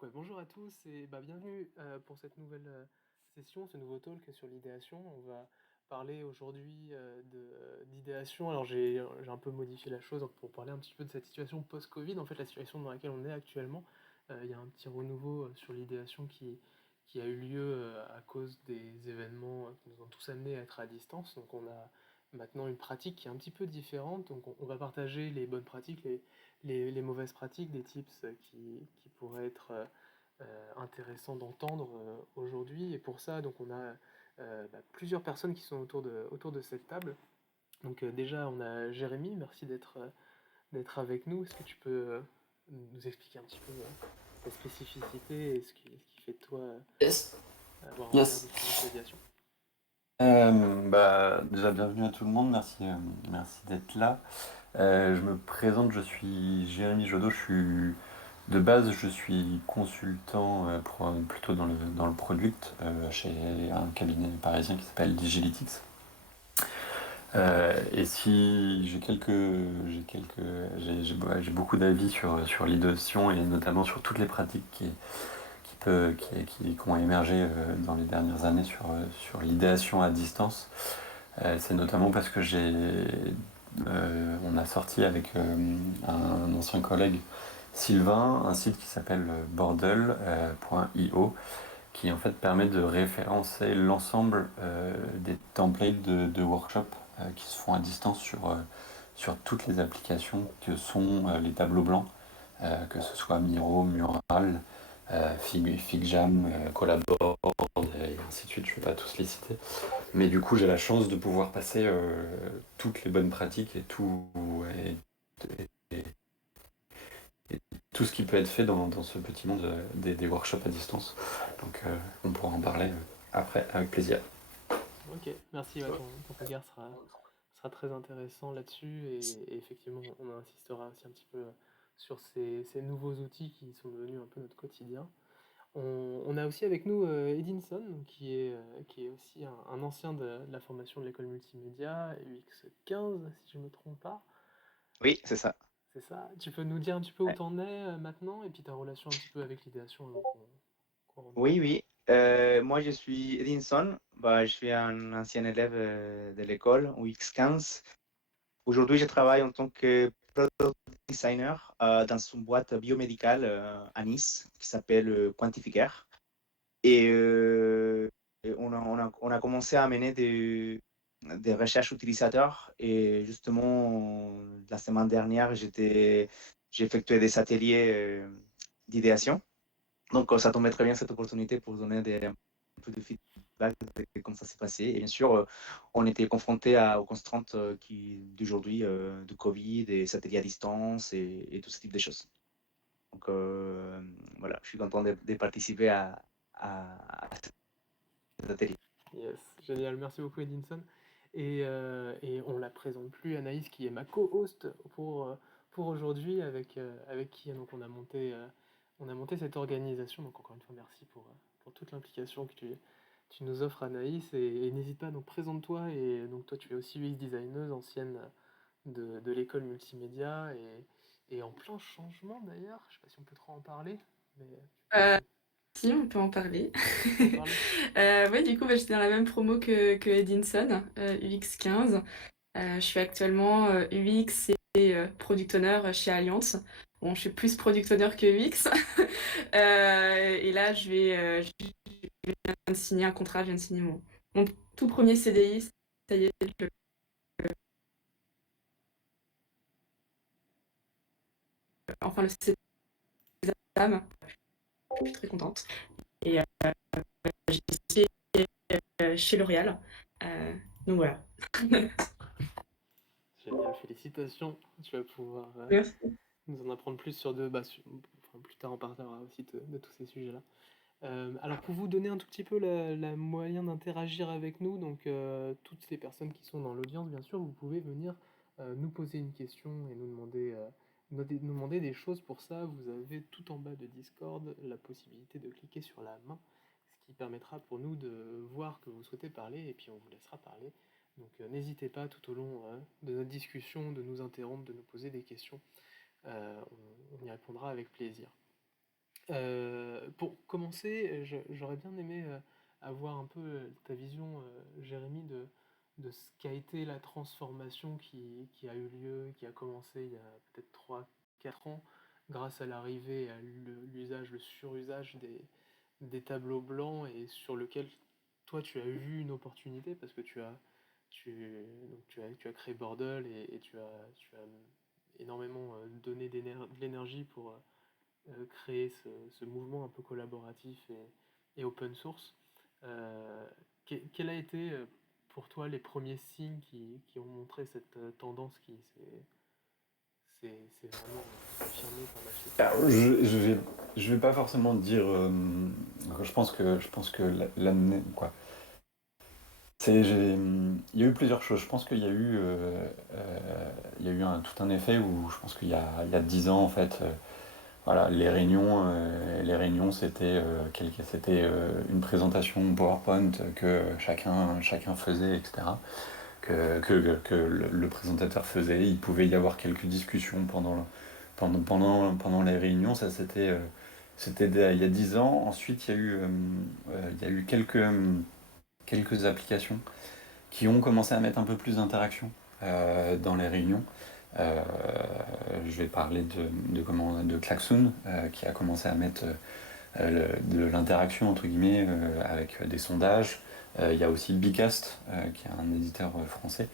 Donc ouais, bonjour à tous et bienvenue pour cette nouvelle session, ce nouveau talk sur l'idéation. On va parler aujourd'hui d'idéation. Alors j'ai un peu modifié la chose pour parler un petit peu de cette situation post-Covid, en fait la situation dans laquelle on est actuellement. Il y a un petit renouveau sur l'idéation qui a eu lieu à cause des événements qui nous ont tous amenés à être à distance. Donc on a maintenant une pratique qui est un petit peu différente. Donc on va partager les bonnes pratiques, les mauvaises pratiques, des tips qui pourraient être intéressants d'entendre aujourd'hui. Et pour ça, donc on a plusieurs personnes qui sont autour de cette table. Donc déjà, on a Jérémy, merci d'être avec nous. Est-ce que tu peux nous expliquer un petit peu ta spécificité et ce qui fait de toi Yes. avoir un regard Yes. différent sur l'aviation? Déjà, bienvenue à tout le monde. Merci d'être là. Je me présente, je suis Jérémy Jodot. De base, je suis consultant plutôt dans le product chez un cabinet parisien qui s'appelle Digilytics. Et si j'ai beaucoup d'avis sur l'idéation et notamment sur toutes les pratiques qui ont émergé dans les dernières années sur l'idéation à distance. C'est notamment parce que on a sorti avec un ancien collègue Sylvain un site qui s'appelle bordel.io qui en fait permet de référencer l'ensemble des templates de workshop qui se font à distance sur toutes les applications que sont les tableaux blancs, que ce soit Miro, Mural, FigJam, Collabore, et ainsi de suite, je ne vais pas tous les citer. Mais du coup, j'ai la chance de pouvoir passer toutes les bonnes pratiques et- et tout ce qui peut être fait dans ce petit monde des workshops à distance. Donc, on pourra en parler après, avec plaisir. Ok, merci. Ouais, ton regard sera très intéressant là-dessus et effectivement, on insistera aussi un petit peu sur ces nouveaux outils qui sont devenus un peu notre quotidien. On a aussi avec nous Edinson, donc qui est aussi un ancien de la formation de l'école multimédia, UX15, si je ne me trompe pas. Oui, c'est ça. C'est ça. Tu peux nous dire un petit peu où Ouais. t'en es maintenant et puis ta relation un petit peu avec l'idéation avant qu'on rentre dedans. Oui, oui. Moi, je suis Edinson. Je suis un ancien élève de l'école, UX15. Aujourd'hui, je travaille en tant que product designer dans une boîte biomédicale à Nice qui s'appelle Quantificaire. Et on a commencé à mener des recherches utilisateurs. Et justement, la semaine dernière, j'ai effectué des ateliers d'idéation. Donc, ça tombait très bien cette opportunité pour donner un peu de feedback de comment ça s'est passé. Et bien sûr, on était confronté aux contraintes d'aujourd'hui, de Covid, des satellites à distance et tout ce type de choses. Donc, voilà, je suis content de participer à cet atelier. Yes, génial. Merci beaucoup Edinson. Et on la présente plus, Anaïs, qui est ma co-host pour aujourd'hui, avec qui donc on a monté cette organisation. Donc encore une fois, merci pour toute l'implication que tu nous offres, Anaïs. Et n'hésite pas, donc présente-toi. Et donc toi, tu es aussi UX designeuse, ancienne de l'école multimédia et en plein changement d'ailleurs. Je sais pas si on peut trop en parler, mais Euh, Si, on peut en parler. on peut en parler. Ouais, du coup, j'étais dans la même promo que Edinson, UX15. Je suis actuellement UX et Product Owner chez Allianz. Bon, je suis plus Product Owner que UX. Et là, je viens de signer un contrat, je viens de signer mon tout premier CDI. Ça y est, enfin le CDI, je suis très contente. Et j'ai signé chez L'Oréal. Donc voilà. Génial, félicitations. Tu vas pouvoir Merci. nous en apprendre plus enfin, plus tard on parlera aussi de tous ces sujets-là. Alors pour vous donner un tout petit peu la moyen d'interagir avec nous, donc toutes ces personnes qui sont dans l'audience, bien sûr, vous pouvez venir nous poser une question et nous demander des choses. Pour ça, vous avez tout en bas de Discord la possibilité de cliquer sur la main, ce qui permettra pour nous de voir que vous souhaitez parler et puis on vous laissera parler. Donc n'hésitez pas tout au long de notre discussion de nous interrompre, de nous poser des questions. On y répondra avec plaisir. Pour commencer, j'aurais bien aimé avoir un peu ta vision, Jérémy, de ce qu'a été la transformation qui a eu lieu, qui a commencé il y a peut-être 3 4 ans, grâce à l'arrivée, et à l'usage, le surusage des tableaux blancs, et sur lequel toi tu as vu une opportunité parce que tu, donc tu as créé Bordel, et tu as énormément donné de l'énergie pour créer ce mouvement un peu collaboratif et open source. Euh, quel a été pour toi les premiers signes qui ont montré cette tendance qui s'est vraiment affirmée par la suite? Alors, je vais pas forcément dire. Je pense que quoi. Il y a eu plusieurs choses. Je pense qu'il y a eu, il y a eu tout un effet où je pense qu'il y a 10 ans en fait. Voilà, les réunions, c'était une présentation PowerPoint que chacun faisait, etc. Que le présentateur faisait. Il pouvait y avoir quelques discussions pendant les réunions. Ça, c'était il y a 10 ans. Ensuite, il y a eu quelques applications qui ont commencé à mettre un peu plus d'interaction dans les réunions. Euh, je vais parler de Klaxoon, qui a commencé à mettre de l'interaction entre guillemets avec des sondages. Il y a aussi Bicast, qui est un éditeur français,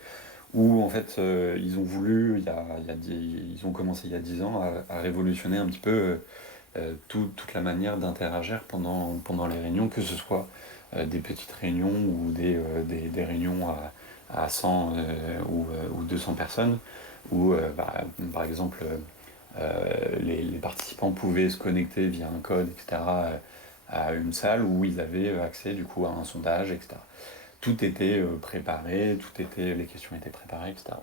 où en fait ils ont voulu, ils ont commencé il y a 10 ans à révolutionner un petit peu toute la manière d'interagir pendant les réunions, que ce soit des petites réunions ou des réunions à 100 ou 200 personnes, où par exemple les participants pouvaient se connecter via un code, etc., à une salle où ils avaient accès du coup à un sondage, etc. Tout était préparé, les questions étaient préparées, etc.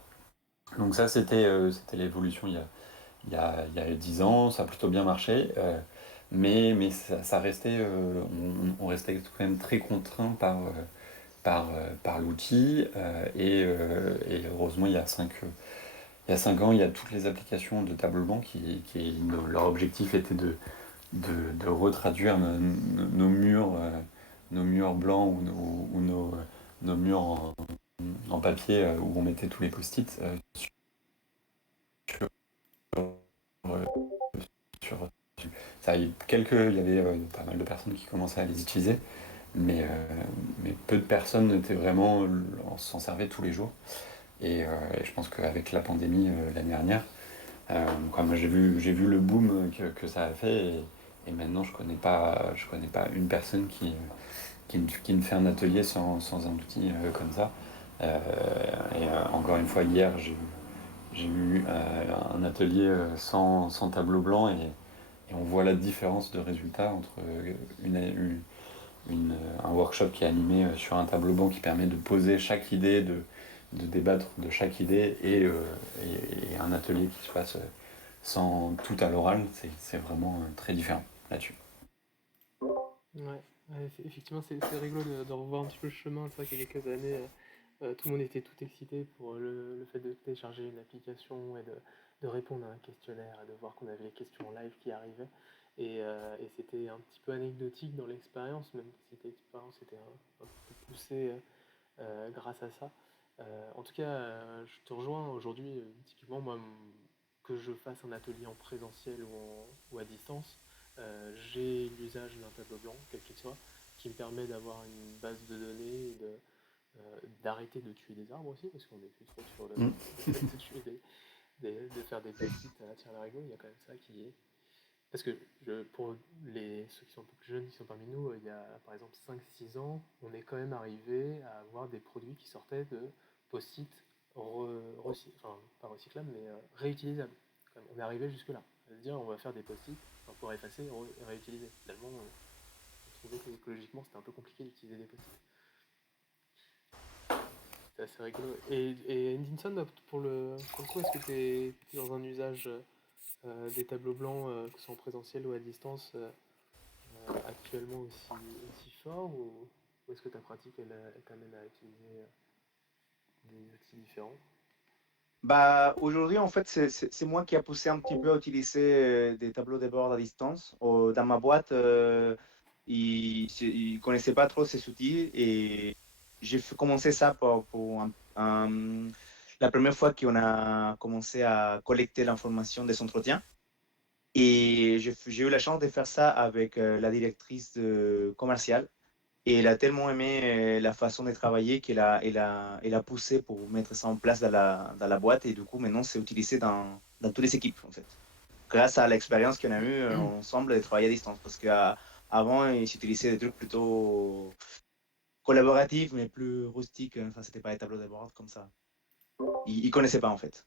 Donc ça, c'était l'évolution il y a 10 ans. Ça a plutôt bien marché, mais ça restait, on restait quand même très contraint par l'outil, et heureusement, il y a 5 ans, il y a toutes les applications de tableau blanc leur objectif était de retraduire nos murs blancs ou nos murs en papier, où on mettait tous les post-it sur, euh, sur- ça, il y avait pas mal de personnes qui commençaient à les utiliser, mais peu de personnes s'en servaient tous les jours. Et je pense qu'avec la pandémie l'année dernière, moi j'ai vu le boom que ça a fait, et maintenant je connais pas une personne qui ne fait un atelier sans un outil comme ça. Encore une fois, hier j'ai eu un atelier sans tableau blanc, et on voit la différence de résultat entre un workshop qui est animé sur un tableau blanc qui permet de poser chaque idée, de débattre de chaque idée, et un atelier qui se passe sans tout à l'oral. C'est vraiment très différent là-dessus. Ouais, ouais, effectivement, c'est rigolo de revoir un petit peu le chemin. C'est vrai qu'il y a quelques années, tout le monde était tout excité pour le fait de télécharger une application et de répondre à un questionnaire, et de voir qu'on avait les questions en live qui arrivaient. Et c'était un petit peu anecdotique dans l'expérience, même si cette expérience était un peu poussée grâce à ça. En tout cas, je te rejoins aujourd'hui. Typiquement, moi, que je fasse un atelier en présentiel ou à distance, j'ai l'usage d'un tableau blanc, quel qu'il soit, qui me permet d'avoir une base de données, d'arrêter de tuer des arbres aussi, parce qu'on est plus trop sur Mm. le fait de tuer de faire des post-it à tirer l'arigot. Il y a quand même ça qui est. Parce que pour ceux qui sont un peu plus jeunes, qui sont parmi nous, il y a par exemple 5 6 ans, on est quand même arrivé à avoir des produits qui sortaient de post-it, enfin, pas recyclables, mais réutilisables. Quand même. On est arrivé jusque-là. C'est-à-dire, on va faire des post-it, enfin, pour effacer et réutiliser. Finalement, on trouvait que écologiquement, c'était un peu compliqué d'utiliser des post-it. C'est assez rigolo. Et Edinson, pour le coup, est-ce que tu es dans un usage des tableaux blancs, que ce soit en présentiel ou à distance, actuellement aussi fort, ou est-ce que ta pratique elle t'amène à utiliser des outils différents? Bah, aujourd'hui, en fait, c'est moi qui a poussé un petit peu à utiliser des tableaux de bord à distance. Dans ma boîte, ils connaissaient pas trop ces outils et j'ai commencé ça la première fois qu'on a commencé à collecter l'information des entretiens. Et j'ai eu la chance de faire ça avec la directrice commerciale. Et elle a tellement aimé la façon de travailler qu'elle a poussé pour mettre ça en place dans la boîte. Et du coup, maintenant, c'est utilisé dans toutes les équipes, en fait. Grâce à l'expérience qu'on a eue ensemble de travailler à distance. Parce qu'avant, ils s'utilisaient des trucs plutôt collaboratifs, mais plus rustiques. Enfin, c'était pas des tableaux de bord comme ça. Ils connaissaient pas, en fait.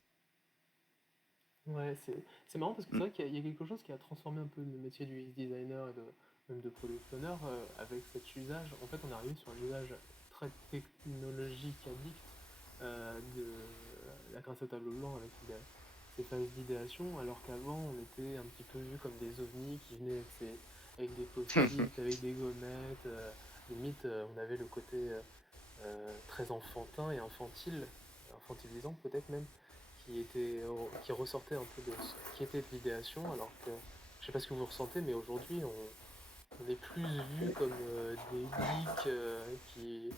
Ouais, c'est marrant parce que c'est Mm. vrai qu'il y a quelque chose qui a transformé un peu le métier du UX designer et même de product owner avec cet usage. En fait, on est arrivé sur un usage très technologique addict de grâce au tableau blanc avec ces phases d'idéation, alors qu'avant, on était un petit peu vu comme des ovnis qui venaient avec des post-it, avec des gommettes. Limite, on avait le côté très enfantin et infantilisant peut-être même, qui ressortait un peu de ce qui était de l'idéation, alors que je sais pas ce que vous ressentez, mais aujourd'hui on est plus vu comme des geeks qui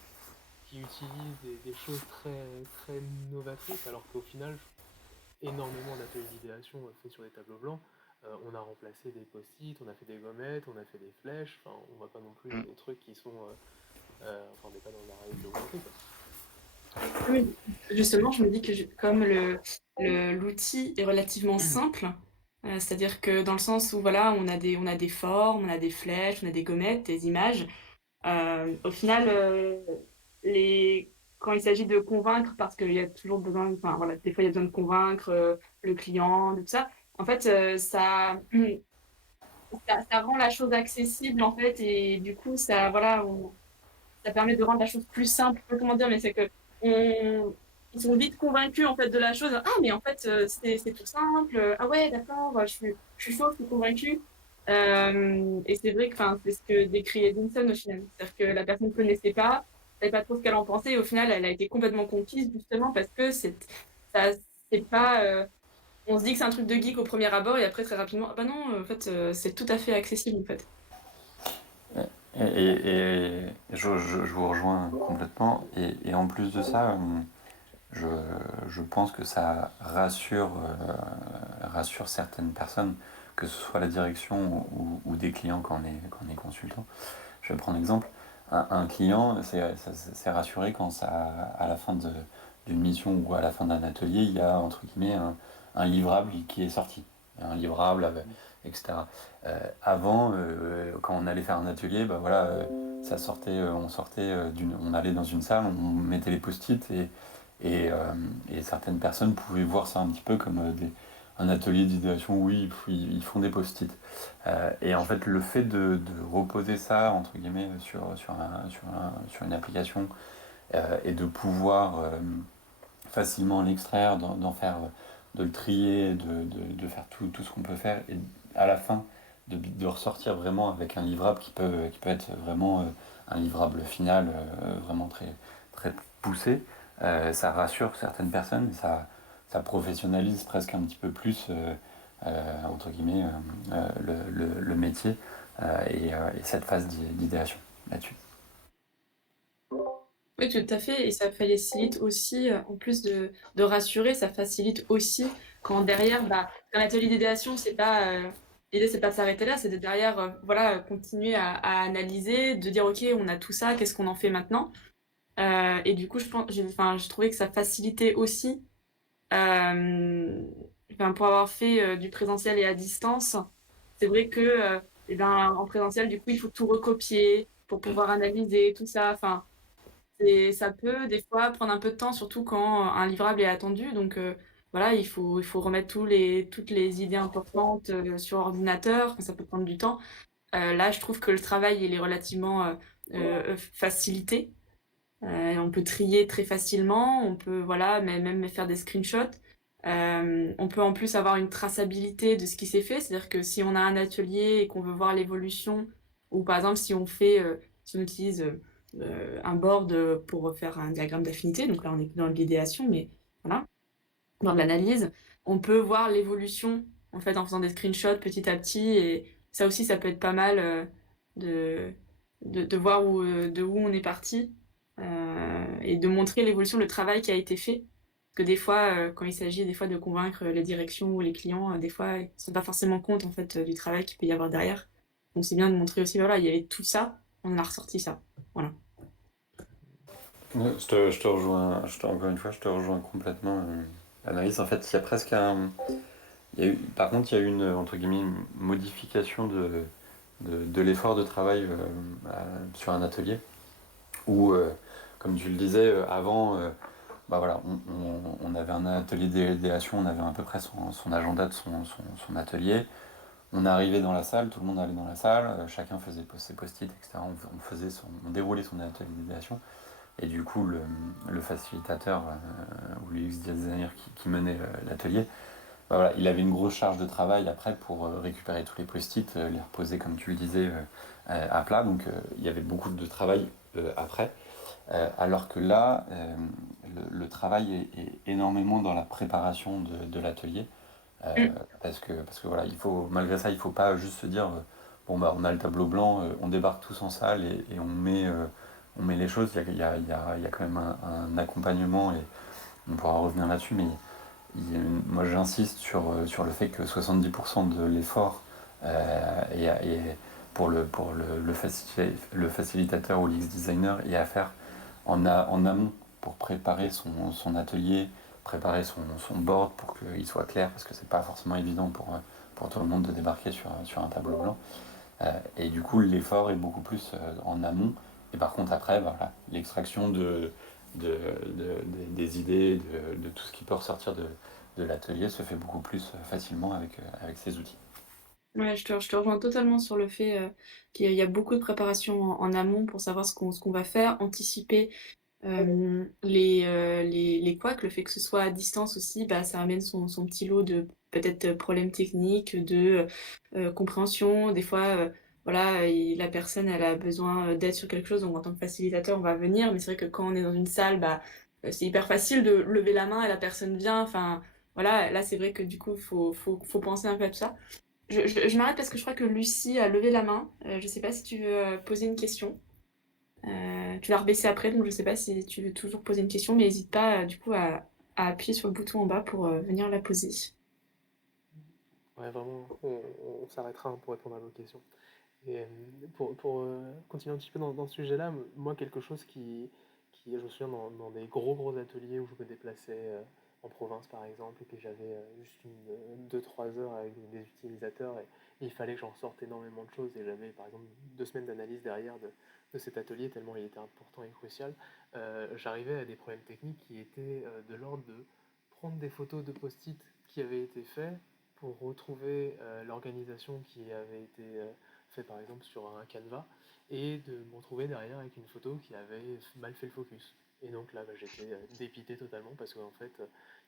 utilisent des choses très novatrices, alors qu'au final, énormément d'ateliers d'idéation faits sur des tableaux blancs. On a remplacé des post-it, on a fait des gommettes, on a fait des flèches, enfin on va pas non plus dans Mm. des trucs qui sont enfin on n'est pas dans la réalité augmentée quoi. Oui, justement, je me dis que comme l'outil est relativement simple, c'est-à-dire que dans le sens où voilà, on a des formes, on a des flèches, on a des gommettes, des images. Au final, quand il s'agit de convaincre, parce qu'il y a toujours besoin, enfin voilà, des fois il y a besoin de convaincre le client, tout ça. En fait, ça rend la chose accessible en fait, et du coup, ça permet de rendre la chose plus simple. Je sais pas comment dire, mais c'est que ils sont vite convaincus en fait de la chose. Ah, mais en fait, c'est tout simple. Ah ouais, d'accord, je suis chaud, je suis convaincue. Et c'est vrai que enfin, c'est ce que décrit Edinson au final. C'est-à-dire que la personne ne connaissait pas, savait pas trop ce qu'elle en pensait, et au final, elle a été complètement conquise justement parce que ça, c'est pas. On se dit que c'est un truc de geek au premier abord, et après, très rapidement, ah bah non, en fait, c'est tout à fait accessible en fait. Je vous rejoins complètement. Et en plus de ça, je, je pense que ça rassure certaines personnes, que ce soit la direction ou des clients quand on est consultant. Je vais prendre un exemple. Un client, c'est rassuré quand à la fin d'une mission ou à la fin d'un atelier, il y a entre guillemets un livrable qui est sorti. Un livrable, etc. Avant, quand on allait faire un atelier, bah voilà, on allait dans une salle, on mettait les post-it et certaines personnes pouvaient voir ça un petit peu comme un atelier d'idéation où ils font des post-it. Et en fait, le fait de reposer ça, entre guillemets, sur une application et de pouvoir facilement l'extraire, d'en faire, de le trier, de faire tout ce qu'on peut faire, et à la fin, de ressortir vraiment avec un livrable qui peut être vraiment un livrable final, vraiment très poussé, ça rassure certaines personnes, ça professionnalise presque un petit peu plus, entre guillemets, le métier et cette phase d'idéation là-dessus. Oui, tout à fait. Et ça facilite aussi, en plus de rassurer, ça facilite aussi quand derrière, bah, un atelier d'idéation, l'idée, c'est pas de s'arrêter là, c'est de derrière, voilà, continuer à analyser, de dire, OK, on a tout ça, qu'est-ce qu'on en fait maintenant? Et du coup, je trouvais que ça facilitait aussi, pour avoir fait du présentiel et à distance, c'est vrai que, eh ben, en présentiel, du coup, il faut tout recopier pour pouvoir analyser tout ça. Enfin, ça peut des fois prendre un peu de temps, surtout quand un livrable est attendu. Donc voilà, il faut remettre toutes les idées importantes sur ordinateur, ça peut prendre du temps. Là, je trouve que le travail il est relativement facilité. On peut trier très facilement, on peut voilà, même faire des screenshots. On peut en plus avoir une traçabilité de ce qui s'est fait, c'est-à-dire que si on a un atelier et qu'on veut voir l'évolution, ou par exemple si on utilise un board pour faire un diagramme d'affinité, donc là on est dans l'idéation, mais voilà. dans de l'analyse, on peut voir l'évolution en fait en faisant des screenshots petit à petit, et ça aussi ça peut être pas mal de, de voir de où on est parti, et de montrer l'évolution, le travail qui a été fait. Parce que des fois, quand il s'agit des fois de convaincre les directions ou les clients, des fois ils ne se rendent pas forcément compte en fait du travail qu'il peut y avoir derrière. Donc c'est bien de montrer aussi, voilà, il y avait tout ça, on en a ressorti ça. Voilà. Ouais, je te rejoins, encore une fois, je te rejoins complètement. Anaïs, en fait, il y a presque un. Par contre, il y a eu une, entre guillemets, une modification de l'effort de travail sur un atelier où, comme tu le disais, avant, bah voilà, on avait un atelier d'idéation, on avait à peu près son agenda de son atelier. On arrivait dans la salle, tout le monde allait dans la salle, chacun faisait ses post-it, etc. On déroulait son atelier d'idéation. Et du coup, le facilitateur ou l'UX designer qui menait l'atelier, bah voilà, il avait une grosse charge de travail après pour récupérer tous les post-it, les reposer, comme tu le disais, à plat. Donc il y avait beaucoup de travail après. Alors que là, le travail est énormément dans la préparation de l'atelier. Euh, Mm. parce que voilà, malgré ça, il ne faut pas juste se dire bon, bah, on a le tableau blanc, on débarque tous en salle et on met les choses. Il y a quand même un accompagnement et on pourra revenir là-dessus. Mais moi, j'insiste sur le fait que 70% de l'effort est le facilitateur ou l'X designer est à faire en amont pour préparer son atelier, préparer son board pour qu'il soit clair, parce que c'est pas forcément évident pour tout le monde de débarquer sur un tableau blanc. Et du coup, l'effort est beaucoup plus en amont. Et par contre, après, bah, voilà, l'extraction des idées, de tout ce qui peut ressortir de l'atelier se fait beaucoup plus facilement avec ces outils. Ouais, je te rejoins totalement sur le fait qu'il y a beaucoup de préparation en amont pour savoir ce qu'on va faire, anticiper les couacs, le fait que ce soit à distance aussi, bah, ça amène son petit lot de peut-être problèmes techniques, de compréhension. Des fois, voilà, la personne, elle a besoin d'aide sur quelque chose, donc en tant que facilitateur, on va venir. Mais c'est vrai que quand on est dans une salle, bah, c'est hyper facile de lever la main et la personne vient. Enfin, voilà, là, c'est vrai que du coup, faut penser un peu à tout ça. Je m'arrête parce que je crois que Lucie a levé la main. Je sais pas si tu veux poser une question. Tu l'as rebaissé après, donc je sais pas si tu veux toujours poser une question, mais n'hésite pas du coup à appuyer sur le bouton en bas pour venir la poser. Ouais, vraiment, on s'arrêtera hein, pour répondre à vos questions. Et pour continuer un petit peu dans ce sujet-là, moi, quelque chose je me souviens dans des gros ateliers où je me déplaçais en province par exemple, et que j'avais juste 2-3 heures avec des utilisateurs, et il fallait que j'en sorte énormément de choses, et j'avais par exemple 2 semaines d'analyse derrière de cet atelier, tellement il était important et crucial. J'arrivais à des problèmes techniques qui étaient de l'ordre de prendre des photos de post-it qui avaient été faits pour retrouver l'organisation qui avait été fait par exemple sur un canevas, et de me retrouver derrière avec une photo qui avait mal fait le focus. Et donc là, bah, j'étais dépité totalement parce qu'en fait,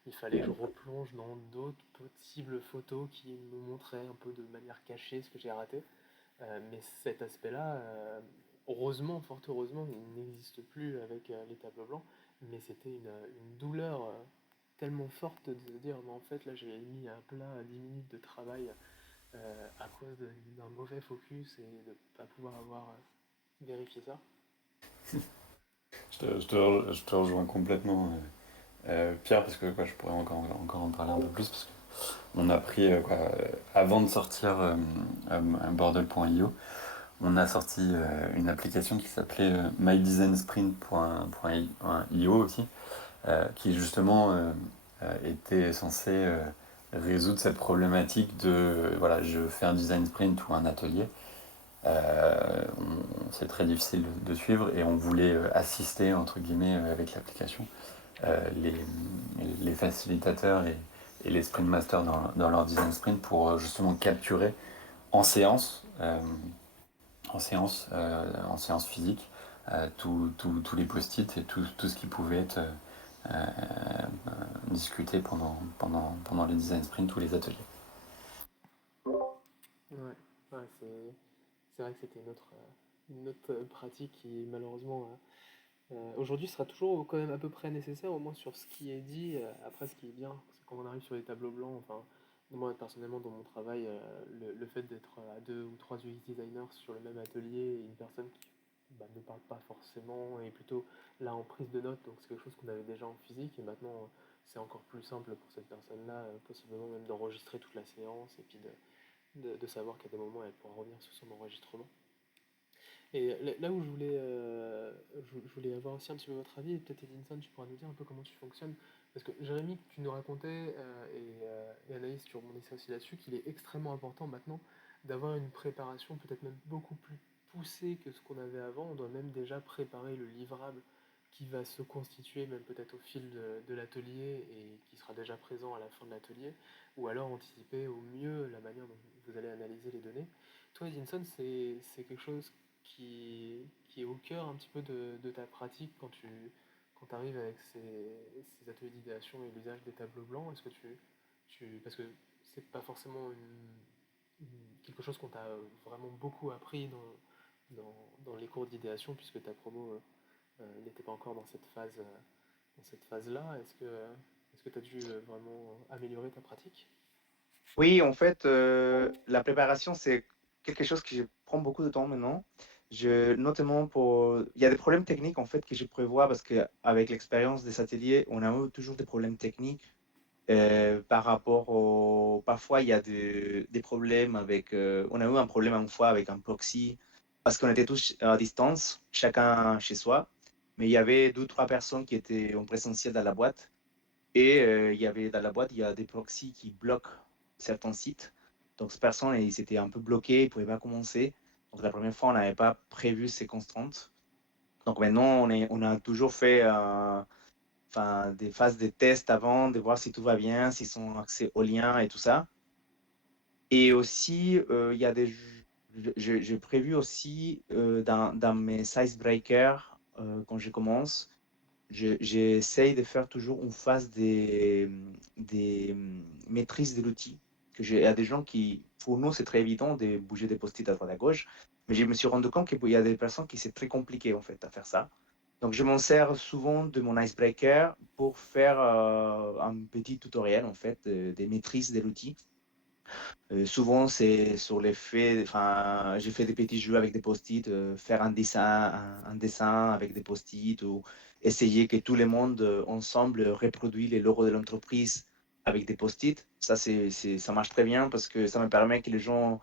il fallait que je replonge dans d'autres possibles photos qui me montraient un peu de manière cachée ce que j'ai raté. Mais cet aspect-là, heureusement, fort heureusement, il n'existe plus avec les tableaux blancs. Mais c'était une douleur tellement forte de se dire, mais en fait, là, j'ai mis à plat 10 minutes de travail à cause d'un mauvais focus et de ne pas pouvoir avoir vérifié ça. Je te rejoins complètement, Pierre, parce que quoi, je pourrais encore en parler un peu plus, parce qu'on a pris, avant de sortir Bordel.io, on a sorti une application qui s'appelait mydesignsprint.io aussi, qui justement était censée résoudre cette problématique de, voilà, je fais un design sprint ou un atelier, c'est très difficile de suivre et on voulait assister entre guillemets avec l'application les, les facilitateurs et les sprint masters dans leur design sprint pour justement capturer en séance, en séance physique, tous les post-it et tout ce qui pouvait être discuté pendant les design sprints ou les ateliers. Ouais, ouais, c'est vrai que c'était une autre pratique qui malheureusement Aujourd'hui sera toujours quand même à peu près nécessaire, au moins sur ce qui est dit. Après, ce qui est bien, c'est quand on arrive sur les tableaux blancs, enfin, moi personnellement dans mon travail, le fait d'être à deux ou trois UX designers sur le même atelier et une personne qui ne parle pas forcément et plutôt là en prise de notes, donc c'est quelque chose qu'on avait déjà en physique et maintenant c'est encore plus simple pour cette personne-là, possiblement même d'enregistrer toute la séance et puis de savoir qu'à des moments elle pourra revenir sur son enregistrement. Et là où je voulais avoir aussi un petit peu votre avis, et peut-être Edinson, tu pourras nous dire un peu comment tu fonctionnes. Parce que Jérémy, tu nous racontais, et Anaïs, tu rebondissais aussi là-dessus, qu'il est extrêmement important maintenant d'avoir une préparation peut-être même beaucoup plus poussée que ce qu'on avait avant. On doit même déjà préparer le livrable qui va se constituer même peut-être au fil de l'atelier et qui sera déjà présent à la fin de l'atelier, ou alors anticiper au mieux la manière dont vous allez analyser les données. Toi, Edinson, c'est quelque chose qui est au cœur un petit peu de ta pratique quand arrives avec ces ateliers d'idéation et l'usage des tableaux blancs. Est-ce que parce que c'est pas forcément quelque chose qu'on t'a vraiment beaucoup appris dans les cours d'idéation, puisque ta promo n'était pas encore dans cette phase-là. Est-ce que tu as dû vraiment améliorer ta pratique? Oui, en fait, la préparation, c'est quelque chose qui prend beaucoup de temps maintenant. Notamment il y a des problèmes techniques en fait que je prévois parce qu'avec l'expérience des ateliers, on a eu toujours des problèmes techniques par rapport au. Parfois, il y a des problèmes avec. On a eu un problème une fois avec un proxy parce qu'on était tous à distance, chacun chez soi, mais il y avait deux ou trois personnes qui étaient en présentiel dans la boîte. Et il y avait dans la boîte, il y a des proxys qui bloquent certains sites. Donc, ces personnes, ils étaient un peu bloqués, ils ne pouvaient pas commencer. Donc, la première fois, on n'avait pas prévu ces constantes. Donc, maintenant, on a toujours fait des phases de tests avant, de voir si tout va bien, s'ils ont accès aux liens et tout ça. Et aussi, il y a j'ai prévu aussi dans mes size breakers, quand je commence, j'essaye de faire toujours une phase des maîtrises de l'outil. Il y a des gens qui, pour nous, c'est très évident de bouger des post-it à droite à gauche, mais je me suis rendu compte qu'il y a des personnes qui c'est très compliqué en fait à faire ça. Donc je m'en sers souvent de mon icebreaker pour faire un petit tutoriel en fait des maîtrises de l'outil. Souvent c'est sur les faits, enfin j'ai fait des petits jeux avec des post-it, faire un dessin avec des post-it ou essayer que tout le monde ensemble reproduit les logos de l'entreprise avec des post-it. Ça marche très bien parce que ça me permet que les gens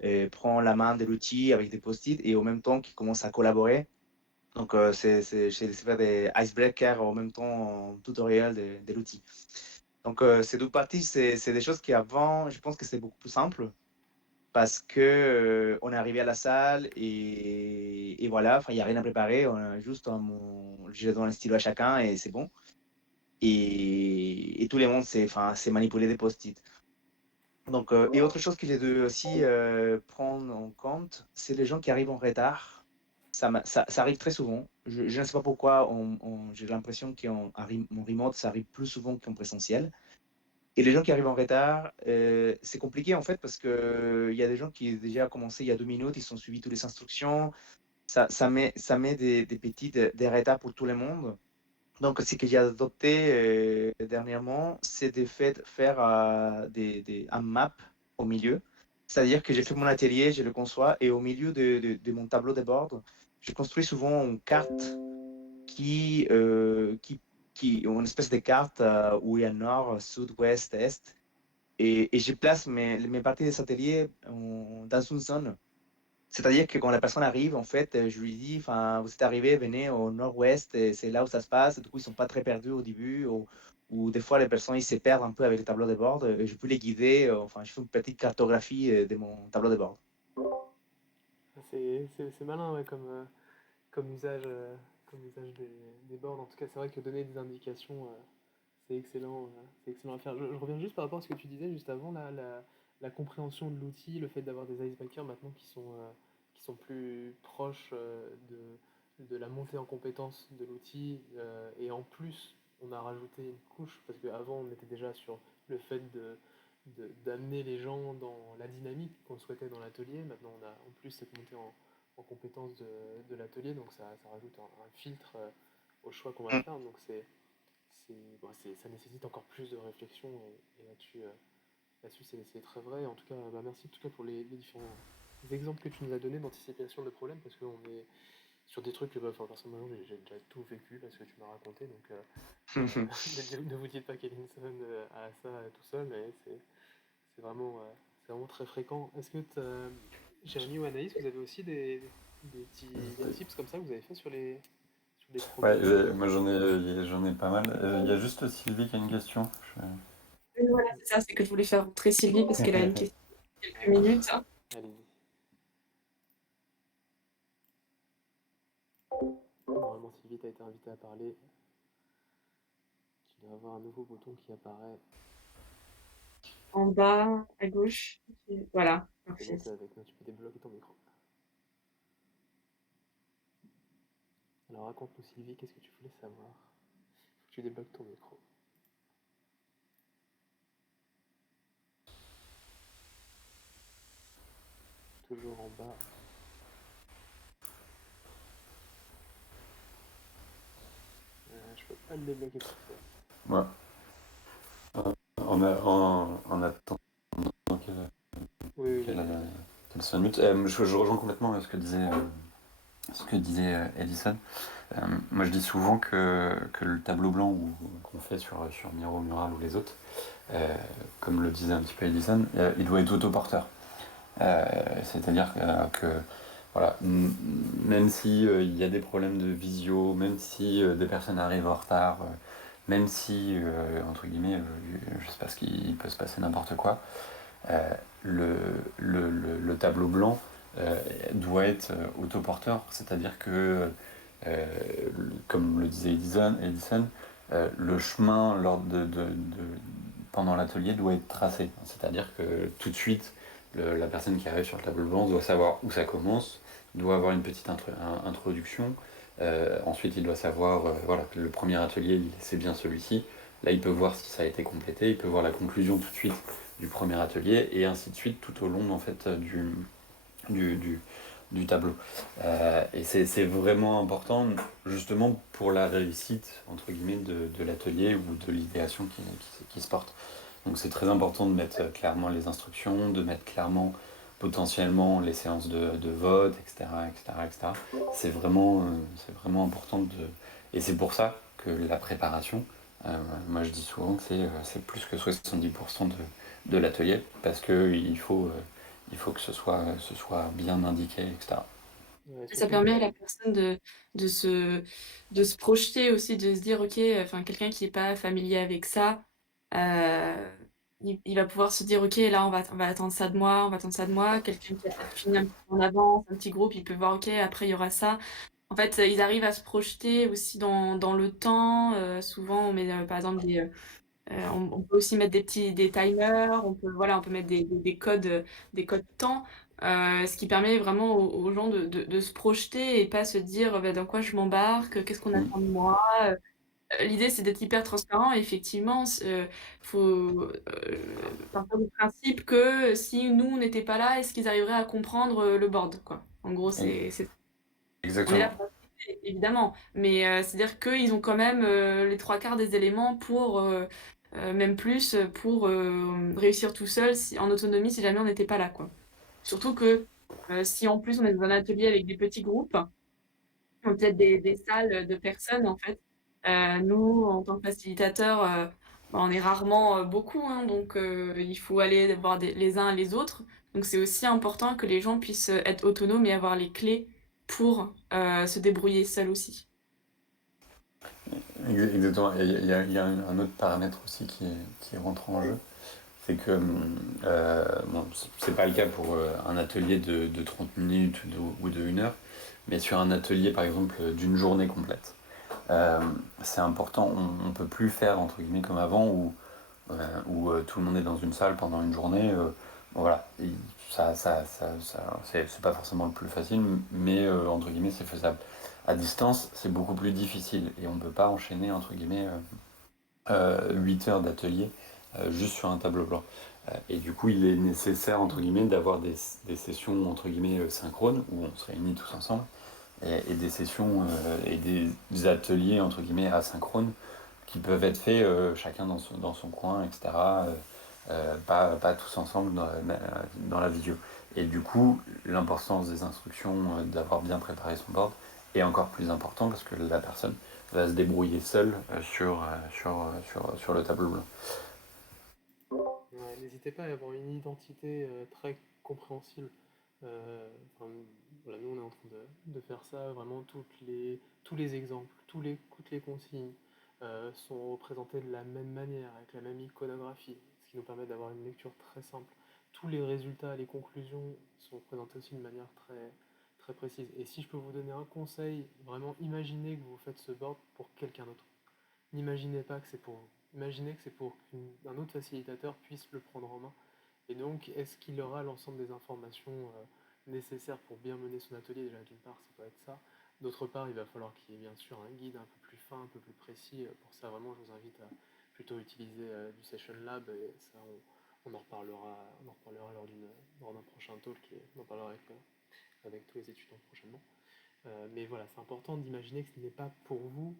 prennent la main de l'outil avec des post-it et en même temps qu'ils commencent à collaborer. Donc j'ai fait des icebreakers en même temps en tutoriel de l'outil. Donc ces deux parties, c'est des choses qui avant, je pense que c'est beaucoup plus simple parce que on est arrivé à la salle et voilà, il n'y a rien à préparer, on a juste je donne un stylo à chacun et c'est bon. Et tout le monde c'est manipuler des post-it. Donc, et autre chose que j'ai dû aussi prendre en compte, c'est les gens qui arrivent en retard. Ça arrive très souvent. Je ne sais pas pourquoi j'ai l'impression qu'en remote, ça arrive plus souvent qu'en présentiel. Et les gens qui arrivent en retard, c'est compliqué en fait parce qu'il y a des gens qui ont déjà commencé il y a 2 minutes, ils ont suivi toutes les instructions. Ça met des retards pour tout le monde. Donc, ce que j'ai adopté dernièrement, c'est de faire un map au milieu. C'est-à-dire que j'ai fait mon atelier, je le conçois, et au milieu de mon tableau de bord, je construis souvent une carte qui, euh, qui, une espèce de carte où il y a nord, sud, ouest, est. Et je place mes parties des ateliers dans une zone. C'est-à-dire que quand la personne arrive, en fait, je lui dis, enfin, vous êtes arrivé, venez au nord-ouest, et c'est là où ça se passe. Du coup, ils sont pas très perdus au début, ou des fois, les personnes, ils se perdent un peu avec le tableau de bord. Et je peux les guider. Enfin, je fais une petite cartographie de mon tableau de bord. C'est malin, ouais, comme comme usage des boards. En tout cas, c'est vrai que donner des indications, c'est excellent à faire. Je reviens juste par rapport à ce que tu disais juste avant, la compréhension de l'outil, le fait d'avoir des icebreakers maintenant qui sont plus proches de la montée en compétence de l'outil. Et en plus, on a rajouté une couche, parce qu'avant, on était déjà sur le fait d'amener les gens dans la dynamique qu'on souhaitait dans l'atelier. Maintenant, on a en plus cette montée en compétence de l'atelier, donc ça rajoute un filtre au choix qu'on va Mm. faire. Donc ça nécessite encore plus de réflexion et là-dessus c'est très vrai. En tout cas, merci en tout cas pour les différents exemples que tu nous as donnés d'anticipation de problèmes parce qu'on est sur des trucs que enfin, personnellement j'ai déjà tout vécu parce que tu m'as raconté. Donc ne vous dites pas qu'Edinson a ça tout seul, mais c'est vraiment très fréquent. Est-ce que Jérémy ou Anaïs, vous avez aussi des petits tips comme ça que vous avez fait sur des Ouais, problèmes moi j'en ai pas mal. Il y a juste Sylvie qui a une question. Oui, voilà, c'est ça, c'est que je voulais faire rentrer Sylvie parce qu'elle a une question de quelques minutes. Allez-y. Normalement, Sylvie, tu as été invitée à parler. Tu dois avoir un nouveau bouton qui apparaît. En bas, à gauche. Voilà, C'est parfait. bon, t'es avec nous, tu peux débloquer ton micro. Alors raconte-nous Sylvie, qu'est-ce que tu voulais savoir? Faut que tu débloques ton micro. Toujours en bas. Je peux pas le débloquer pour toi. Ouais. En attendant qu'elle se mute, je rejoins complètement ce que disait Edison. Moi je dis souvent que le tableau blanc qu'on fait sur Miro Mural ou les autres, comme le disait un petit peu Edison, il doit être autoporteur. C'est-à-dire que voilà, même si il y a des problèmes de visio, même si des personnes arrivent en retard, même si entre guillemets, je sais pas ce qu'il peut se passer n'importe quoi, le tableau blanc doit être autoporteur, c'est-à-dire que comme le disait Edison, le chemin pendant l'atelier doit être tracé, c'est-à-dire que tout de suite la personne qui arrive sur le tableau blanc doit savoir où ça commence, doit avoir une petite introduction. Ensuite, il doit savoir, voilà, le premier atelier, c'est bien celui-ci. Là, il peut voir si ça a été complété, il peut voir la conclusion tout de suite du premier atelier, et ainsi de suite tout au long en fait, du tableau. Et c'est vraiment important, justement, pour la réussite, entre guillemets, de l'atelier ou de l'idéation qui se porte. Donc c'est très important de mettre clairement les instructions, de mettre clairement potentiellement les séances de vote, etc. etc., etc. C'est vraiment important Et c'est pour ça que la préparation, moi je dis souvent que c'est plus que 70% de l'atelier, parce qu'il faut que ce soit bien indiqué, etc. Ouais, Ça permet à la personne de se projeter aussi, de se dire, ok, enfin, quelqu'un qui n'est pas familier avec ça, il va pouvoir se dire, ok, là, on va attendre ça de moi, on va attendre ça de moi. Quelqu'un qui a peut-être fini un petit peu en avance, un petit groupe, il peut voir, ok, après, il y aura ça. En fait, ils arrivent à se projeter aussi dans le temps. Souvent, on met, par exemple, on peut aussi mettre des timers, on peut mettre des codes temps, ce qui permet vraiment aux gens de se projeter et pas se dire bah, dans quoi je m'embarque, qu'est-ce qu'on attend de moi. L'idée, c'est d'être hyper transparent. Et effectivement, faut partir du principe que si nous, on n'était pas là, est-ce qu'ils arriveraient à comprendre le board, quoi. En gros, on est Exactement. là pour assister, évidemment, mais c'est-à-dire qu'ils ont quand même les trois quarts des éléments pour, même plus, pour réussir tout seul en autonomie si jamais on n'était pas là, quoi. Surtout que si en plus on est dans un atelier avec des petits groupes, peut-être des salles de personnes en fait, nous en tant que facilitateurs, bah, on est rarement beaucoup, hein, donc il faut aller voir les uns les autres. Donc c'est aussi important que les gens puissent être autonomes et avoir les clés pour se débrouiller seuls aussi. Exactement. Et il y a un autre paramètre aussi qui rentre en jeu. C'est que, bon, c'est pas le cas pour un atelier de 30 minutes ou de 1 heure, mais sur un atelier par exemple d'une journée complète, c'est important, on peut plus faire entre guillemets comme avant où tout le monde est dans une salle pendant une journée. Bon, voilà, et c'est pas forcément le plus facile, mais entre guillemets c'est faisable. À distance, c'est beaucoup plus difficile et on ne peut pas enchaîner entre guillemets 8 heures d'atelier juste sur un tableau blanc. Et du coup, il est nécessaire entre guillemets d'avoir des sessions entre guillemets synchrones où on se réunit tous ensemble et des sessions et des ateliers entre guillemets asynchrones qui peuvent être faits chacun dans son coin, etc. Pas tous ensemble dans la vidéo. Et du coup, l'importance des instructions, d'avoir bien préparé son board est encore plus important parce que la personne va se débrouiller seule sur le tableau blanc. Ouais, n'hésitez pas à avoir une identité très compréhensible. Enfin, voilà, nous on est en train de faire ça, vraiment tous les exemples, toutes les consignes sont représentés de la même manière, avec la même iconographie, ce qui nous permet d'avoir une lecture très simple. Tous les résultats, les conclusions sont présentés aussi de manière très précise. Et si je peux vous donner un conseil, vraiment imaginez que vous faites ce board pour quelqu'un d'autre. N'imaginez pas que c'est pour vous. Imaginez que c'est pour qu'un autre facilitateur puisse le prendre en main. Et donc, est-ce qu'il aura l'ensemble des informations nécessaires pour bien mener son atelier? Déjà, d'une part, ça doit être ça. D'autre part, il va falloir qu'il y ait bien sûr un guide un peu plus fin, un peu plus précis. Pour ça, vraiment, je vous invite à plutôt utiliser du Session Lab. Et ça, on en reparlera lors d'un prochain talk. Et on en parlera avec tous les étudiants prochainement. Mais voilà, c'est important d'imaginer que ce n'est pas pour vous,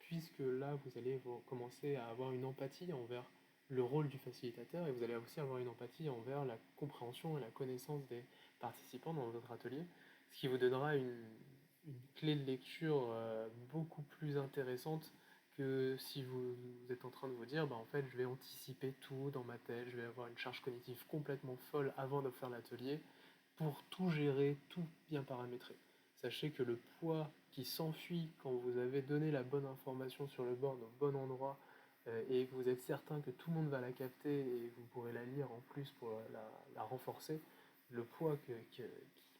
puisque là, vous allez commencer à avoir une empathie envers le rôle du facilitateur et vous allez aussi avoir une empathie envers la compréhension et la connaissance des participants dans votre atelier, ce qui vous donnera une clé de lecture beaucoup plus intéressante que si vous êtes en train de vous dire, bah, en fait, je vais anticiper tout dans ma tête, je vais avoir une charge cognitive complètement folle avant de faire l'atelier pour tout gérer, tout bien paramétrer. Sachez que le poids qui s'enfuit quand vous avez donné la bonne information sur le board au bon endroit et que vous êtes certain que tout le monde va la capter et vous pourrez la lire en plus pour la renforcer, le poids qui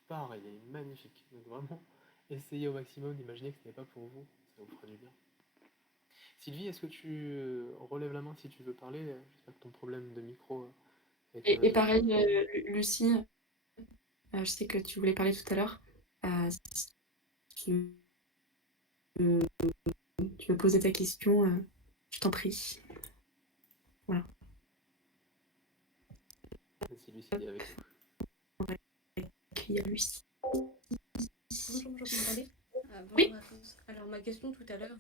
part, il est magnifique. Donc vraiment, essayez au maximum d'imaginer que ce n'est pas pour vous, ça vous fera du bien. Sylvie, est-ce que tu relèves la main si tu veux parler? J'espère que ton problème de micro est Et est pareil, Lucie, je sais que tu voulais parler tout à l'heure. Si tu tu veux poser ta question, je t'en prie. Voilà. si Lucie est avec nous. On va accueillir Lucie. Bonjour, vous m'entendez? Bonjour Oui. à tous. Alors ma question tout à l'heure,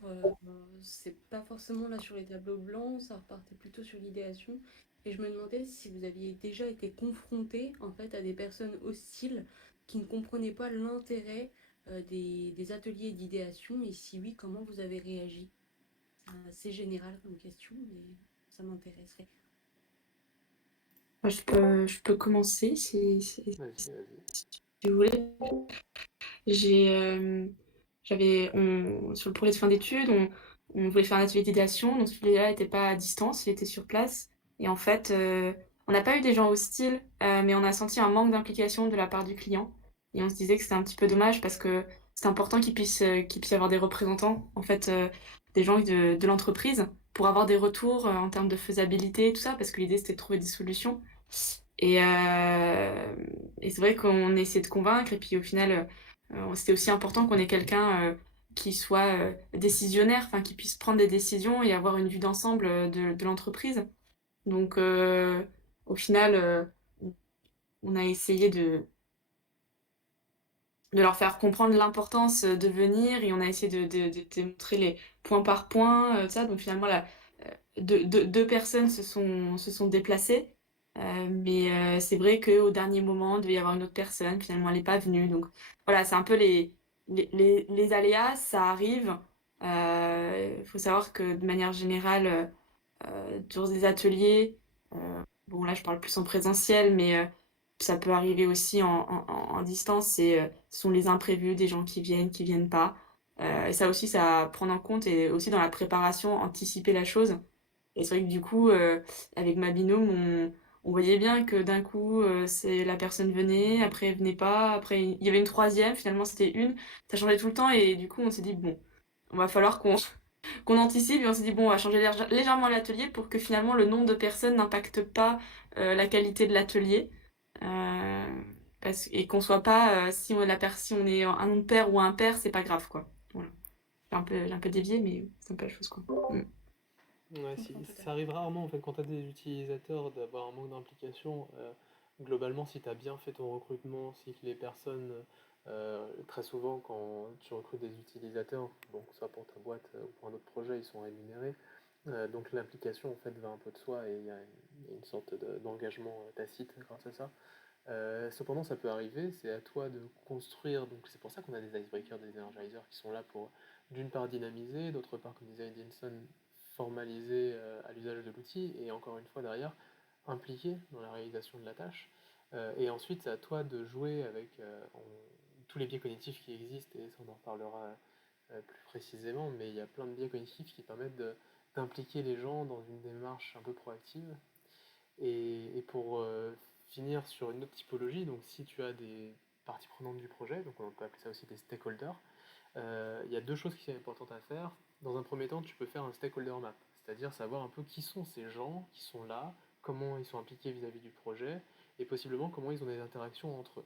c'est pas forcément là sur les tableaux blancs, ça repartait plutôt sur l'idéation. Et je me demandais si vous aviez déjà été confronté en fait à des personnes hostiles qui ne comprenaient pas l'intérêt des ateliers d'idéation et si oui, comment vous avez réagi? C'est assez général comme question, mais ça m'intéresserait. Je peux commencer si Vas-y. vous voulez. Sur le projet de fin d'études, on voulait faire un atelier d'idéation, donc celui-là n'était pas à distance, il était sur place. Et en fait, on n'a pas eu des gens hostiles, mais on a senti un manque d'implication de la part du client. Et on se disait que c'était un petit peu dommage parce que c'est important qu'il puisse y avoir des représentants, en fait, des gens de l'entreprise, pour avoir des retours en termes de faisabilité et tout ça, parce que l'idée c'était de trouver des solutions. Et c'est vrai qu'on essaie de convaincre, et puis au final, c'était aussi important qu'on ait quelqu'un qui soit décisionnaire, enfin qui puisse prendre des décisions et avoir une vue d'ensemble de l'entreprise. Donc au final, on a essayé de leur faire comprendre l'importance de venir et on a essayé de montrer les points par point, ça. Donc finalement, deux personnes se sont déplacées. Mais c'est vrai qu'au dernier moment, il devait y avoir une autre personne. Finalement, elle n'est pas venue. Donc voilà, c'est un peu les aléas, ça arrive. Il faut savoir que de manière générale, sur des ateliers, bon là je parle plus en présentiel, mais ça peut arriver aussi en distance. Ce sont les imprévus, des gens qui viennent pas. Et ça aussi, ça à prendre en compte et aussi dans la préparation, anticiper la chose. Et c'est vrai que du coup, avec ma binôme, on voyait bien que d'un coup, c'est la personne venait, après elle venait pas, après il y avait une troisième, finalement c'était une. Ça changeait tout le temps et du coup, on s'est dit, bon, on va falloir qu'on anticipe et on s'est dit, bon, on va changer légèrement l'atelier pour que finalement le nombre de personnes n'impacte pas la qualité de l'atelier. Euh, et qu'on soit pas, si on est un père ou un père, c'est pas grave, quoi. Voilà. J'ai un peu dévié, mais c'est un peu la chose, quoi. Ouais, Je comprends tout à ça arrive rarement en fait quand tu as des utilisateurs d'avoir un manque d'implication. Globalement, si tu as bien fait ton recrutement, si que les personnes Très souvent, quand tu recrutes des utilisateurs, bon, que ce soit pour ta boîte ou pour un autre projet, ils sont rémunérés. Donc l'implication en fait va un peu de soi et il y a une sorte d'engagement tacite grâce à ça. Cependant, ça peut arriver, c'est à toi de construire, donc c'est pour ça qu'on a des icebreakers, des energizers qui sont là pour d'une part dynamiser, d'autre part, comme disait Edinson, formaliser à l'usage de l'outil, et encore une fois derrière, impliquer dans la réalisation de la tâche. Et ensuite, c'est à toi de jouer avec tous les biais cognitifs qui existent, et ça on en reparlera plus précisément, mais il y a plein de biais cognitifs qui permettent d'impliquer les gens dans une démarche un peu proactive. Et pour finir sur une autre typologie, donc si tu as des parties prenantes du projet, donc on peut appeler ça aussi des stakeholders, il y a deux choses qui sont importantes à faire. Dans un premier temps, tu peux faire un stakeholder map, c'est-à-dire savoir un peu qui sont ces gens qui sont là, comment ils sont impliqués vis-à-vis du projet, et possiblement comment ils ont des interactions entre eux.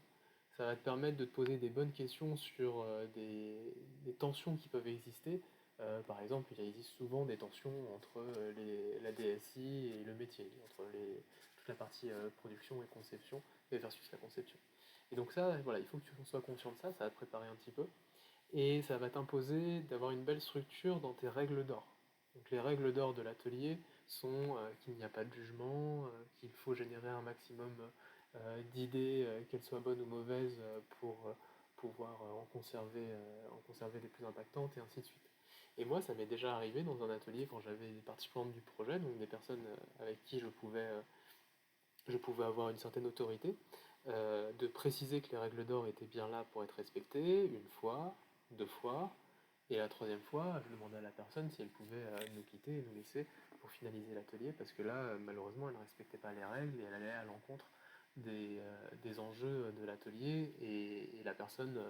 Ça va te permettre de te poser des bonnes questions sur des tensions qui peuvent exister. Par exemple, il existe souvent des tensions entre la DSI et le métier, entre toute la partie production et conception versus la conception. Et donc ça, voilà, il faut que tu sois conscient de ça, ça va te préparer un petit peu. Et ça va t'imposer d'avoir une belle structure dans tes règles d'or. Donc les règles d'or de l'atelier sont qu'il n'y a pas de jugement, qu'il faut générer un maximum d'idées, qu'elles soient bonnes ou mauvaises, pour pouvoir en conserver des plus impactantes, et ainsi de suite. Et moi, ça m'est déjà arrivé dans un atelier quand j'avais des participantes du projet, donc des personnes avec qui je pouvais avoir une certaine autorité, de préciser que les règles d'or étaient bien là pour être respectées, une fois, deux fois, et la troisième fois, je demandais à la personne si elle pouvait nous quitter et nous laisser pour finaliser l'atelier, parce que là, malheureusement, elle ne respectait pas les règles et elle allait à l'encontre des enjeux de l'atelier, et la personne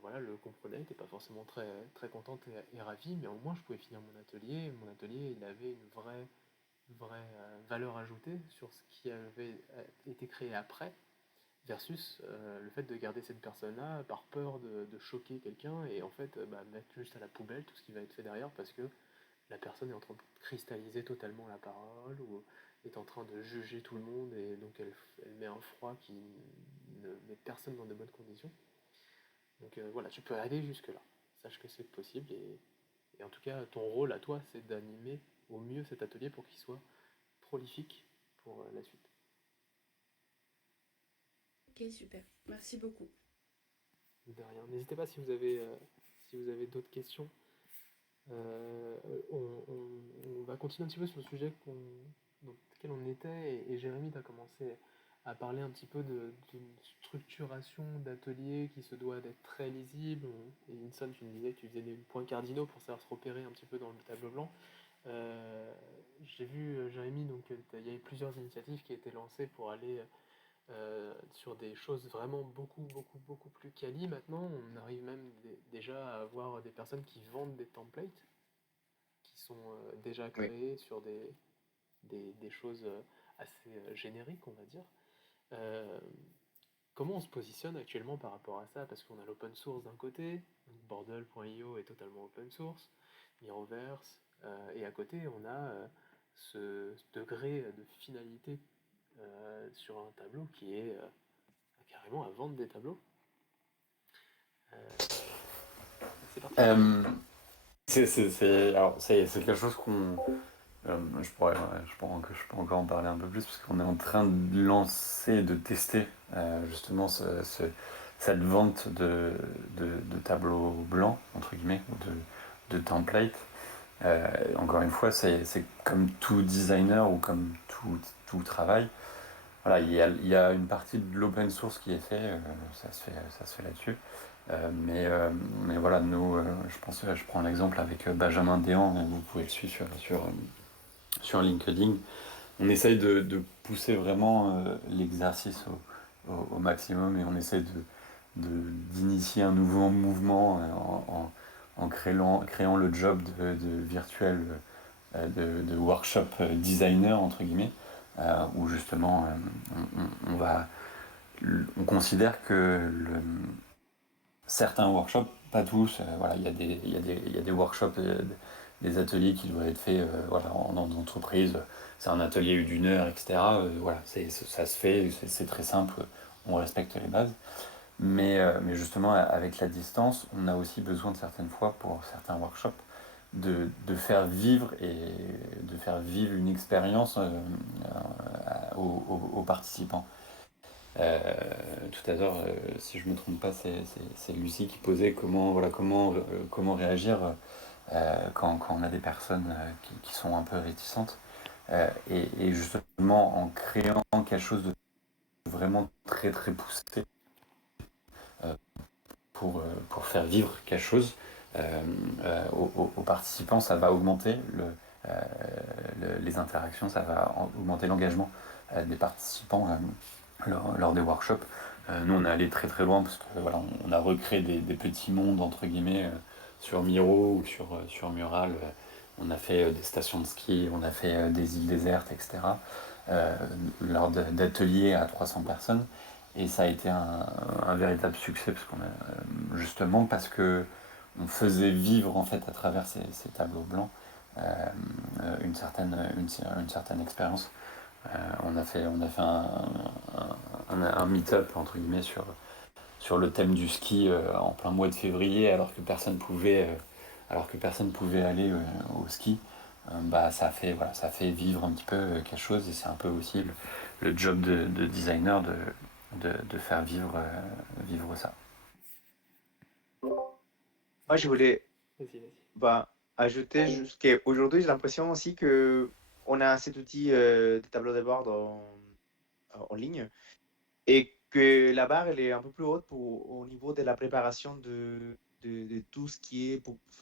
voilà, le comprenait, n'était pas forcément très contente et ravie, mais au moins je pouvais finir mon atelier. Mon atelier, il avait une vraie valeur ajoutée sur ce qui avait été créé après, versus le fait de garder cette personne-là par peur de choquer quelqu'un et en fait mettre juste à la poubelle tout ce qui va être fait derrière parce que la personne est en train de cristalliser totalement la parole ou est en train de juger tout le monde et donc elle met un froid qui ne met personne dans de bonnes conditions. Donc voilà, tu peux aller jusque-là. Sache que c'est possible et en tout cas, ton rôle à toi, c'est d'animer au mieux cet atelier pour qu'il soit prolifique pour la suite. Ok, super. Merci beaucoup. De rien. N'hésitez pas si vous avez d'autres questions. On va continuer un petit peu sur le sujet dans lequel on était et Jérémy a commencé à parler un petit peu d'une structuration d'atelier qui se doit d'être très lisible. Et Inson, tu me disais que tu faisais des points cardinaux pour savoir se repérer un petit peu dans le tableau blanc. J'ai vu, Jérémy, donc il y avait plusieurs initiatives qui étaient lancées pour aller sur des choses vraiment beaucoup plus quali. Maintenant, on arrive même déjà à avoir des personnes qui vendent des templates qui sont déjà Oui. créés sur des choses assez génériques, on va dire. Euh, Comment on se positionne actuellement par rapport à ça? Parce qu'on a l'open source d'un côté, Bordel.io est totalement open source, Miroverse, et à côté on a ce degré de finalité sur un tableau qui est carrément à vendre des tableaux. C'est parti. Alors, c'est quelque chose qu'on. Je pourrais encore en parler un peu plus parce qu'on est en train de lancer, de tester justement cette vente de tableaux blancs, entre guillemets, ou de templates. Encore une fois, c'est comme tout designer ou comme tout travail. Voilà, il y a une partie de l'open source qui est fait, ça se fait là-dessus. Mais voilà, nous, je prends l'exemple avec Benjamin Déhan, vous pouvez le suivre sur LinkedIn. On essaye de pousser vraiment l'exercice au maximum et on essaye d'initier un nouveau mouvement en créant le job de virtuel de workshop designer, entre guillemets, où justement on considère que certains workshops, pas tous, voilà, il y a des workshops, des ateliers qui doivent être faits voilà, dans entreprise. C'est un atelier d'1 heure, etc. Voilà, ça se fait, c'est très simple, on respecte les bases. Mais justement, avec la distance, on a aussi besoin de certaines fois, pour certains workshops, de faire vivre une expérience aux participants. Euh, Tout à l'heure, si je ne me trompe pas, c'est Lucie qui posait comment réagir quand on a des personnes qui sont un peu réticentes. Et justement, en créant quelque chose de vraiment très très poussé euh, pour faire vivre quelque chose aux participants, ça va augmenter les interactions, ça va augmenter l'engagement des participants lors des workshops. Nous, on est allé très très loin parce que voilà, on a recréé des petits mondes entre guillemets sur Miro ou sur Mural. On a fait des stations de ski, on a fait des îles désertes, etc. Lors d'ateliers à 300 personnes. Et ça a été un véritable succès justement parce que on faisait vivre en fait à travers ces tableaux blancs une certaine expérience. On a fait un meet-up entre guillemets sur le thème du ski en plein mois de février alors que personne pouvait aller au ski. Bah, ça fait vivre un petit peu quelque chose et c'est un peu aussi le job de designer de faire vivre ça. Moi, je voulais Vas-y, vas-y. bah, ajouter juste qu'aujourd'hui, j'ai l'impression aussi que on a cet outil de tableau de bord en ligne et que la barre, elle est un peu plus haute au niveau de la préparation de tout ce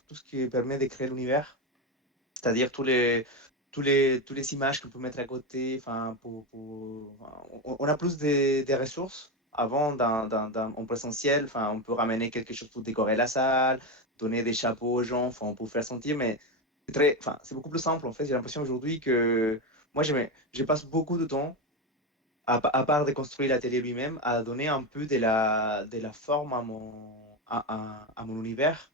tout ce qui permet de créer l'univers, c'est-à-dire tous les images qu'on peut mettre à côté. Enfin, on a plus des ressources. Avant, en présentiel, enfin, on peut ramener quelque chose pour décorer la salle, donner des chapeaux aux gens, enfin, on peut faire sentir, mais enfin, c'est beaucoup plus simple en fait. J'ai l'impression aujourd'hui que moi, je passe beaucoup de temps à part de construire l'atelier lui-même, à donner un peu de la forme à mon univers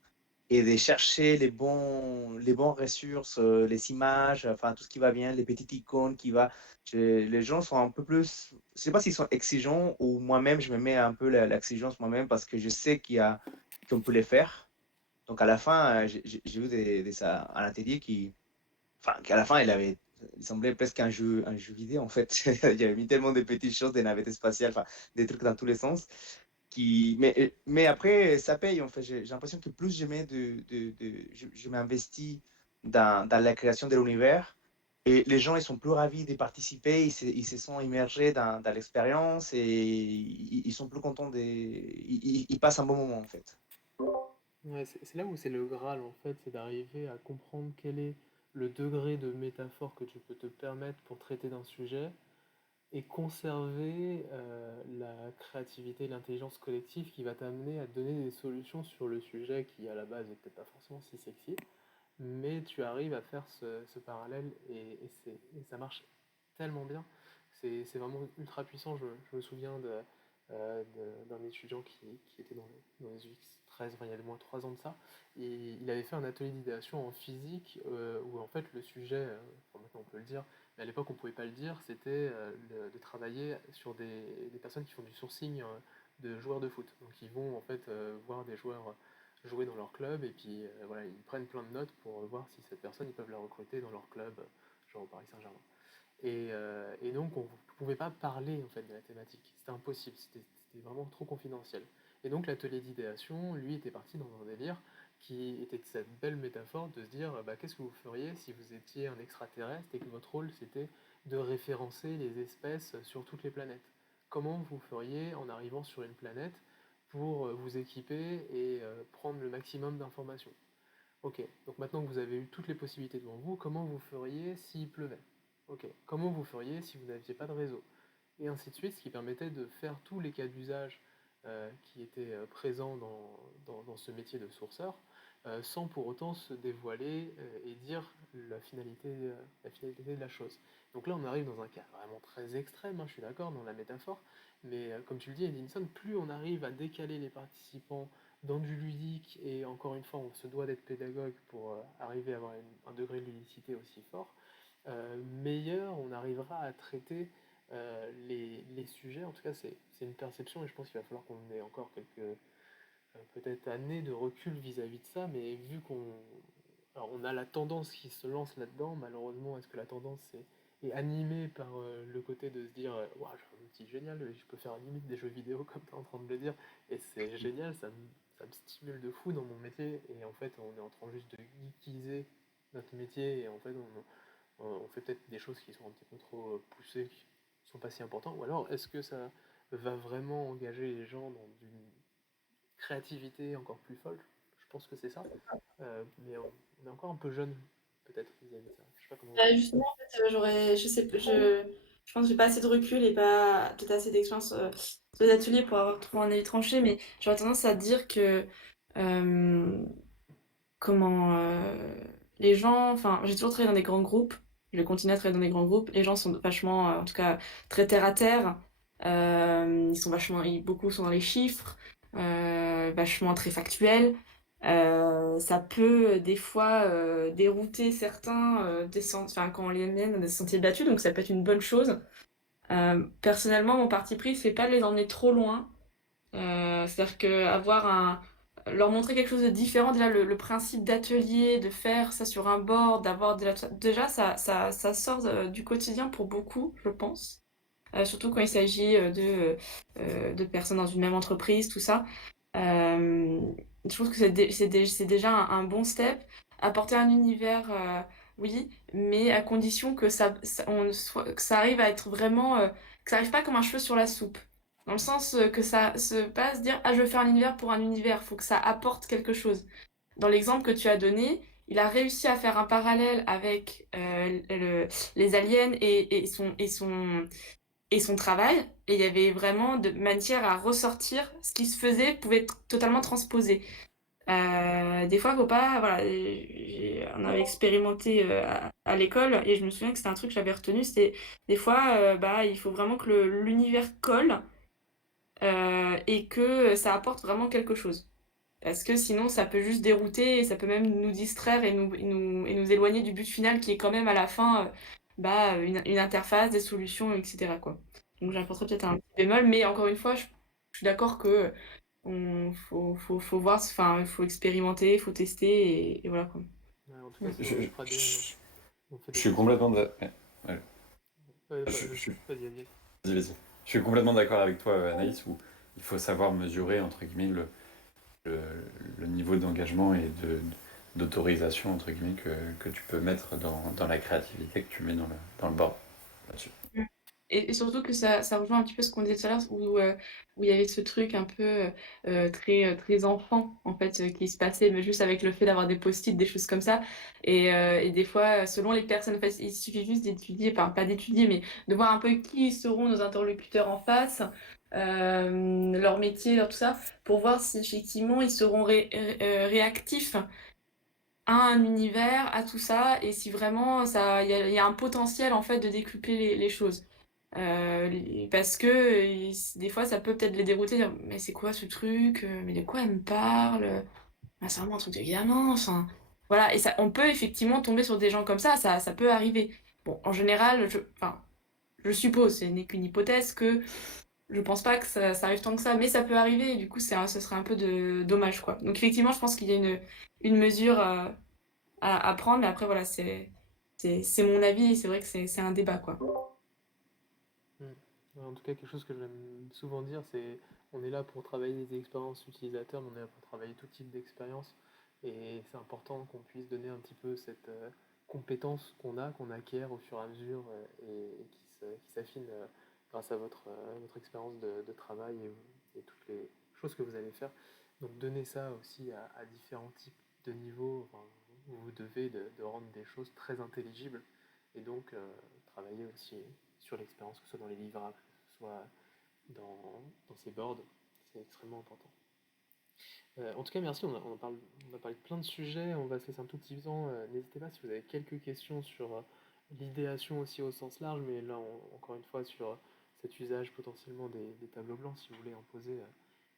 et de chercher les bons ressources, les images, enfin tout ce qui va bien, les petites icônes qui va. Les gens sont un peu plus, je sais pas s'ils sont exigeants ou moi-même, je me mets un peu l'exigence moi-même parce que je sais qu'on peut les faire. Donc à la fin, j'ai eu un atelier enfin, qu'à la fin, il semblait presque un jeu vidéo en fait. Il y avait mis tellement de petites choses, des navettes spatiales, enfin, des trucs dans tous les sens. Mais après, ça paye en fait. J'ai l'impression que plus je mets je m'investis dans la création de l'univers et les gens, ils sont plus ravis de participer, ils se sont immergés dans l'expérience et ils sont plus contents ils passent un bon moment en fait. Ouais, c'est là où c'est le Graal en fait, c'est d'arriver à comprendre quel est le degré de métaphore que tu peux te permettre pour traiter d'un sujet et conserver la créativité, l'intelligence collective qui va t'amener à te donner des solutions sur le sujet qui à la base n'est peut-être pas forcément si sexy, mais tu arrives à faire ce parallèle et ça marche tellement bien. C'est vraiment ultra puissant. Je me souviens d'un étudiant qui était dans les UX 13, enfin, il y a au moins 3 ans de ça, et il avait fait un atelier d'idéation en physique où en fait le sujet, enfin, maintenant on peut le dire, mais à l'époque on ne pouvait pas le dire, c'était de travailler sur des personnes qui font du sourcing de joueurs de foot. Donc ils vont en fait voir des joueurs jouer dans leur club et puis voilà, ils prennent plein de notes pour voir si cette personne, ils peuvent la recruter dans leur club, genre au Paris Saint-Germain. Et donc, on ne pouvait pas parler en fait de la thématique. C'était impossible, c'était vraiment trop confidentiel. Et donc, l'atelier d'idéation, lui, était parti dans un délire qui était cette belle métaphore de se dire bah, qu'est-ce que vous feriez si vous étiez un extraterrestre et que votre rôle c'était de référencer les espèces sur toutes les planètes. Comment vous feriez en arrivant sur une planète pour vous équiper et prendre le maximum d'informations. Ok, donc maintenant que vous avez eu toutes les possibilités devant vous, comment vous feriez s'il pleuvait? Ok, comment vous feriez si vous n'aviez pas de réseau? Et ainsi de suite, ce qui permettait de faire tous les cas d'usage qui étaient présents dans ce métier de sourceur, sans pour autant se dévoiler et dire la finalité de la chose. Donc là, on arrive dans un cas vraiment très extrême, hein, je suis d'accord dans la métaphore, mais comme tu le dis, Edinson, plus on arrive à décaler les participants dans du ludique, et encore une fois, on se doit d'être pédagogue pour arriver à avoir un degré de ludicité aussi fort, meilleur on arrivera à traiter les sujets. En tout cas, c'est une perception et je pense qu'il va falloir qu'on ait encore quelques peut-être années de recul vis-à-vis de ça, mais vu qu'on alors on a la tendance qui se lance là-dedans, malheureusement, est-ce que la tendance est animée par le côté de se dire Ouah, j'ai un outil génial, je peux faire limite des jeux vidéo comme tu es en train de le dire, et c'est génial, ça me stimule de fou dans mon métier, et en fait on est en train juste de geekiser notre métier, et en fait on fait peut-être des choses qui sont un petit peu trop poussées, qui sont pas si importantes, ou alors est-ce que ça va vraiment engager les gens dans une créativité encore plus folle? Je pense que c'est ça. Mais on est encore un peu jeune, peut-être, vis-à-vis de ça. Je sais pas comment. Justement, en fait, je pense que j'ai pas assez de recul et pas peut-être assez d'expérience sur les ateliers pour avoir trop un avis tranché, mais j'aurais tendance à dire que euh, comment les gens, enfin, j'ai toujours travaillé dans des grands groupes, je vais continuer à travailler dans des grands groupes, les gens sont vachement, en tout cas, très terre à terre, ils sont vachement, beaucoup sont dans les chiffres, vachement très factuels. Ça peut des fois dérouter certains enfin, quand on les mène dans des sentiers battus, donc ça peut être une bonne chose. Personnellement, mon parti pris, c'est pas de les emmener trop loin. C'est-à-dire que leur montrer quelque chose de différent, déjà le principe d'atelier, de faire ça sur un board, déjà ça sort du quotidien pour beaucoup, je pense. Surtout quand il s'agit de personnes dans une même entreprise, tout ça. Euh, je trouve que c'est déjà un bon step. Apporter un univers, oui, mais à condition que que ça arrive à être vraiment, que ça arrive pas comme un cheveu sur la soupe. Dans le sens que ça se passe dire, ah, je veux faire un univers pour un univers, faut que ça apporte quelque chose. Dans l'exemple que tu as donné, il a réussi à faire un parallèle avec les aliens et son travail, et il y avait vraiment de matière à ressortir ce qui se faisait, pouvait être totalement transposé. Des fois, faut pas, voilà, on avait expérimenté à l'école, et je me souviens que c'était un truc que j'avais retenu, c'était des fois, bah, il faut vraiment que l'univers colle et que ça apporte vraiment quelque chose. Parce que sinon, ça peut juste dérouter et ça peut même nous distraire et nous éloigner du but final qui est quand même à la fin bah, une interface, des solutions, etc., quoi. Donc j'apporterai peut-être un petit bémol, mais encore une fois, je suis d'accord que faut voir, enfin, il faut expérimenter, il faut tester et voilà, quoi. Ouais, en tout Mm. cas, c'est Je, dans notre ADN, hein. je- On fait je des suis choses. complètement d'accord. Ouais. Ouais, Je suis vas-y, vas-y. Vas-y, vas-y. Je suis complètement d'accord avec toi, Anaïs, où il faut savoir mesurer, entre guillemets, le, le niveau d'engagement et d'autorisation, entre guillemets, que tu peux mettre dans la créativité que tu mets dans le board là-dessus. Et surtout que ça rejoint un petit peu ce qu'on disait tout à l'heure, où il y avait ce truc un peu très enfant, en fait, qui se passait, mais juste avec le fait d'avoir des post-it, des choses comme ça. Et des fois, selon les personnes, en fait, il suffit juste d'étudier, enfin, pas d'étudier, mais de voir un peu qui seront nos interlocuteurs en face, leur métier, leur tout ça, pour voir si effectivement ils seront réactifs à un univers, à tout ça, et si vraiment il y a un potentiel, en fait, de décupler les choses. Parce que des fois, ça peut peut-être les dérouter, dire, mais c'est quoi ce truc? Mais de quoi elle me parle? Ah, c'est vraiment un truc de gamin, enfin. Voilà, et ça, on peut effectivement tomber sur des gens comme ça peut arriver. Bon, en général, enfin, je suppose, ce n'est qu'une hypothèse, que je pense pas que ça arrive tant que ça, mais ça peut arriver, et du coup, ce serait un peu dommage, quoi. Donc, effectivement, je pense qu'il y a une mesure à prendre, mais après, voilà, c'est mon avis, et c'est vrai que c'est un débat, quoi. Mm. Ouais, en tout cas, quelque chose que j'aime souvent dire, c'est on est là pour travailler des expériences utilisateurs, mais on est là pour travailler tout type d'expérience. Et c'est important qu'on puisse donner un petit peu cette compétence qu'on acquiert au fur et à mesure et qui s'affine grâce à votre expérience de travail et toutes les choses que vous allez faire. Donc donner ça aussi à différents types de niveaux. Enfin, vous devez de rendre des choses très intelligibles et donc travailler aussi sur l'expérience, que ce soit dans les livrables, que ce soit dans ces boards, c'est extrêmement important. En tout cas, merci, on a parlé de plein de sujets, on va se laisser un tout petit temps. N'hésitez pas si vous avez quelques questions sur l'idéation aussi au sens large, mais là, encore une fois, sur cet usage potentiellement des tableaux blancs, si vous voulez en poser,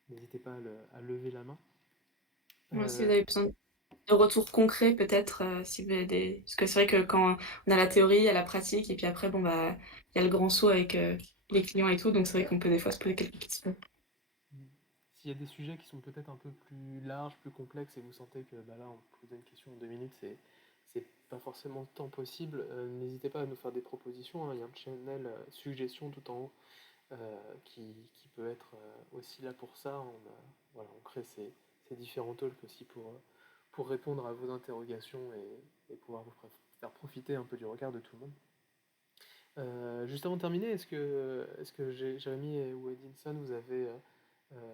n'hésitez pas à lever la main. Moi, si vous Euh, avez besoin de retours concrets, peut-être, si vous avez des... Parce que c'est vrai que quand on a la théorie, il y a la pratique, et puis après, bon, bah, il y a le grand saut avec les clients et tout, donc c'est vrai qu'on peut des fois se poser quelques questions. S'il y a des sujets qui sont peut-être un peu plus larges, plus complexes, et vous sentez que bah là, on peut poser une question en 2 minutes, c'est pas forcément le temps possible, n'hésitez pas à nous faire des propositions, hein. Il y a un channel suggestion tout en haut qui peut être aussi là pour ça. Voilà, on crée ces différents talks aussi pour répondre à vos interrogations et pouvoir vous faire profiter un peu du regard de tout le monde. Juste avant de terminer, est-ce que Jérémy ou Edinson, vous avez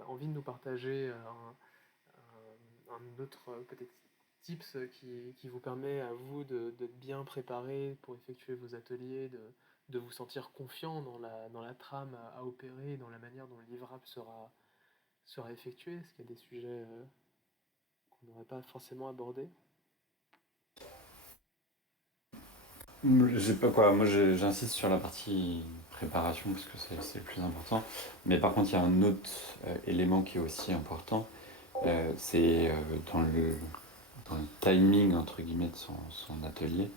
envie de nous partager un autre peut-être tips qui vous permet à vous d'être bien préparé pour effectuer vos ateliers, de vous sentir confiant dans la trame à opérer, dans la manière dont le livrable sera effectué? Est-ce qu'il y a des sujets qu'on n'aurait pas forcément abordés? J'ai pas quoi, moi j'insiste sur la partie préparation parce que c'est le plus important. Mais par contre, il y a un autre élément qui est aussi important, c'est dans le timing entre guillemets de son atelier.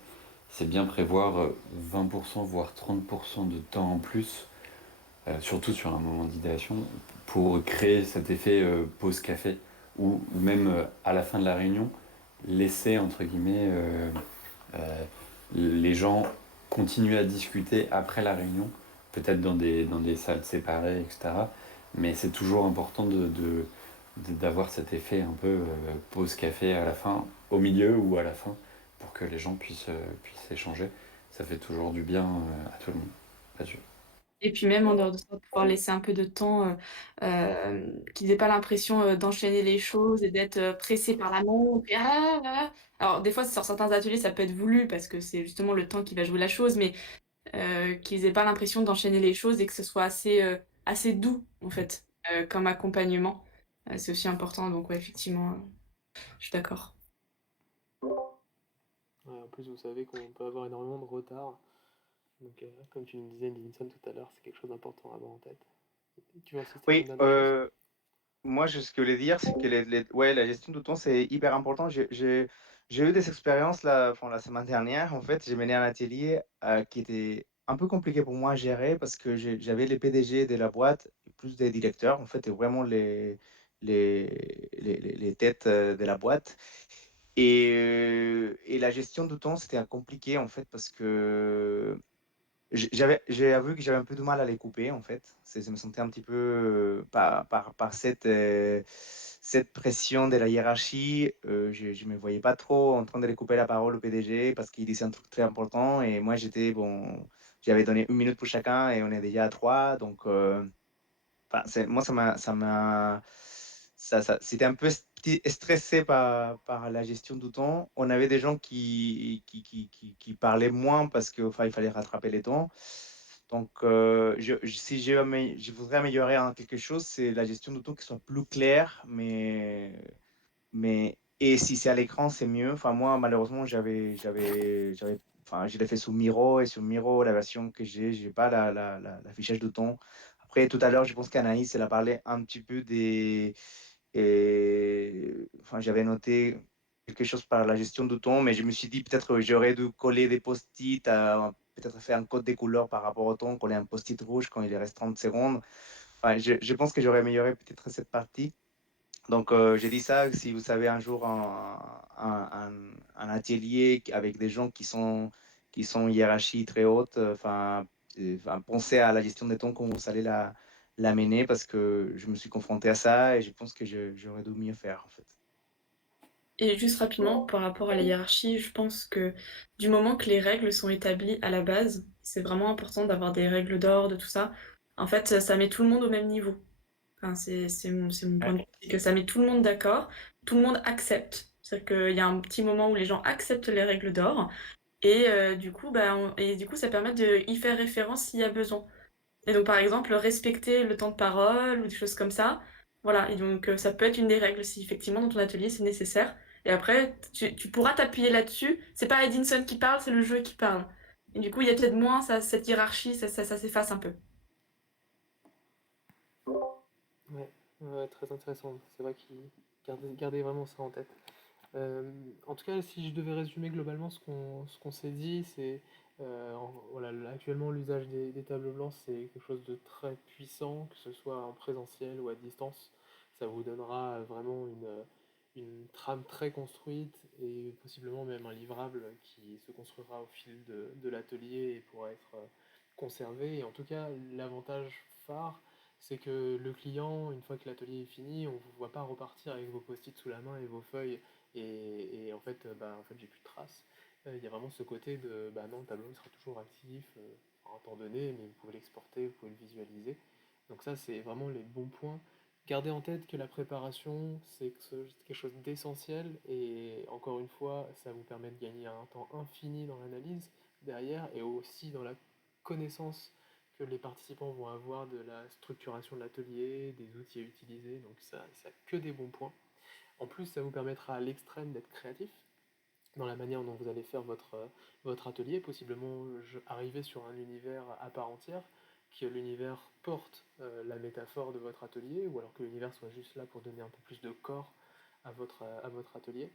C'est bien prévoir 20% voire 30% de temps en plus, surtout sur un moment d'idéation, pour créer cet effet pause café ou même à la fin de la réunion, laisser entre guillemets euh, les gens continuent à discuter après la réunion, peut-être dans des salles séparées, etc. Mais c'est toujours important d'avoir cet effet un peu pause café à la fin, au milieu ou à la fin, pour que les gens puissent échanger. Ça fait toujours du bien à tout le monde là-dessus. Et puis même en dehors de ça, pouvoir laisser un peu de temps, qu'ils aient pas l'impression, d'enchaîner les choses et d'être, pressés par la montre et «Ah, ah, ah». Alors des fois, sur certains ateliers, ça peut être voulu parce que c'est justement le temps qui va jouer la chose, mais qu'ils aient pas l'impression d'enchaîner les choses et que ce soit assez doux, en fait, comme accompagnement. C'est aussi important, donc ouais, effectivement, je suis d'accord. Ouais, en plus, vous savez qu'on peut avoir énormément de retard. Donc, comme tu nous disais, Edinson, tout à l'heure, c'est quelque chose d'important à avoir en tête. Tu veux insister sur une Oui, dernière chose? moi, ce que je voulais dire, c'est que ouais, la gestion du temps, c'est hyper important. J'ai eu des expériences enfin, la semaine dernière. En fait, j'ai mené un atelier qui était un peu compliqué pour moi à gérer parce que j'avais les PDG de la boîte, plus des directeurs, en fait, et vraiment les têtes de la boîte. Et la gestion du temps, c'était compliqué, en fait, parce que j'ai avoué que j'avais un peu de mal à les couper, en fait. Je me sentais un petit peu par cette pression de la hiérarchie. Je ne me voyais pas trop en train de les couper la parole au PDG parce qu'il disait un truc très important. Et moi, bon, j'avais donné 1 minute pour chacun et on est déjà à 3. Donc, enfin, moi, c'était un peu stressé par la gestion du temps. On avait des gens qui parlaient moins parce qu'il enfin, il fallait rattraper les temps. Donc, si je voudrais améliorer quelque chose, c'est la gestion du temps qui soit plus claire, et si c'est à l'écran, c'est mieux. Enfin, moi, malheureusement, enfin, je l'ai fait sous Miro, et sur Miro, la version que j'ai pas l'affichage de ton. Après, tout à l'heure, je pense qu'Anaïs, elle a parlé un petit peu enfin, j'avais noté quelque chose par la gestion du ton, mais je me suis dit peut-être que j'aurais dû coller des post-it, peut-être faire un code des couleurs par rapport au ton, coller un post-it rouge quand il reste 30 secondes. Enfin, je pense que j'aurais amélioré peut-être cette partie. Donc, j'ai dit ça, si vous savez un jour un atelier avec des gens qui sont hiérarchie très haute, enfin, pensez à la gestion des temps quand vous allez la mener parce que je me suis confronté à ça et je pense que j'aurais dû mieux faire en fait. Et juste rapidement, par rapport à la hiérarchie, je pense que du moment que les règles sont établies à la base, c'est vraiment important d'avoir des règles d'or, de tout ça. En fait, ça met tout le monde au même niveau. Enfin, c'est mon point Ouais. de vue, c'est que ça met tout le monde d'accord, tout le monde accepte. C'est-à-dire qu'il y a un petit moment où les gens acceptent les règles d'or, et du coup, bah, et du coup, ça permet de y faire référence s'il y a besoin. Et donc, par exemple, respecter le temps de parole ou des choses comme ça. Voilà, et donc ça peut être une des règles si effectivement dans ton atelier c'est nécessaire. Et après, tu pourras t'appuyer là-dessus. C'est pas Edinson qui parle, c'est le jeu qui parle. Et du coup, il y a peut-être moins cette hiérarchie, ça s'efface un peu. Ouais, ouais, très intéressant. C'est vrai qu'il gardez vraiment ça en tête. En tout cas, si je devais résumer globalement ce qu'on s'est dit, c'est Voilà, actuellement, l'usage des tableaux blancs, c'est quelque chose de très puissant, que ce soit en présentiel ou à distance. Ça vous donnera vraiment une trame très construite et possiblement même un livrable qui se construira au fil de l'atelier et pourra être conservé. Et en tout cas, l'avantage phare, c'est que le client, une fois que l'atelier est fini, on ne vous voit pas repartir avec vos post-it sous la main et vos feuilles et en fait, j'ai plus de traces. Il y a vraiment ce côté de, bah non, le tableau il sera toujours actif à un temps donné, mais vous pouvez l'exporter, vous pouvez le visualiser. Donc ça, c'est vraiment les bons points. Gardez en tête que la préparation, c'est quelque chose d'essentiel, et encore une fois, ça vous permet de gagner un temps infini dans l'analyse derrière, et aussi dans la connaissance que les participants vont avoir de la structuration de l'atelier, des outils à utiliser, donc ça a que des bons points. En plus, ça vous permettra à l'extrême d'être créatif dans la manière dont vous allez faire votre atelier, possiblement arriver sur un univers à part entière, que l'univers porte la métaphore de votre atelier, ou alors que l'univers soit juste là pour donner un peu plus de corps à votre atelier.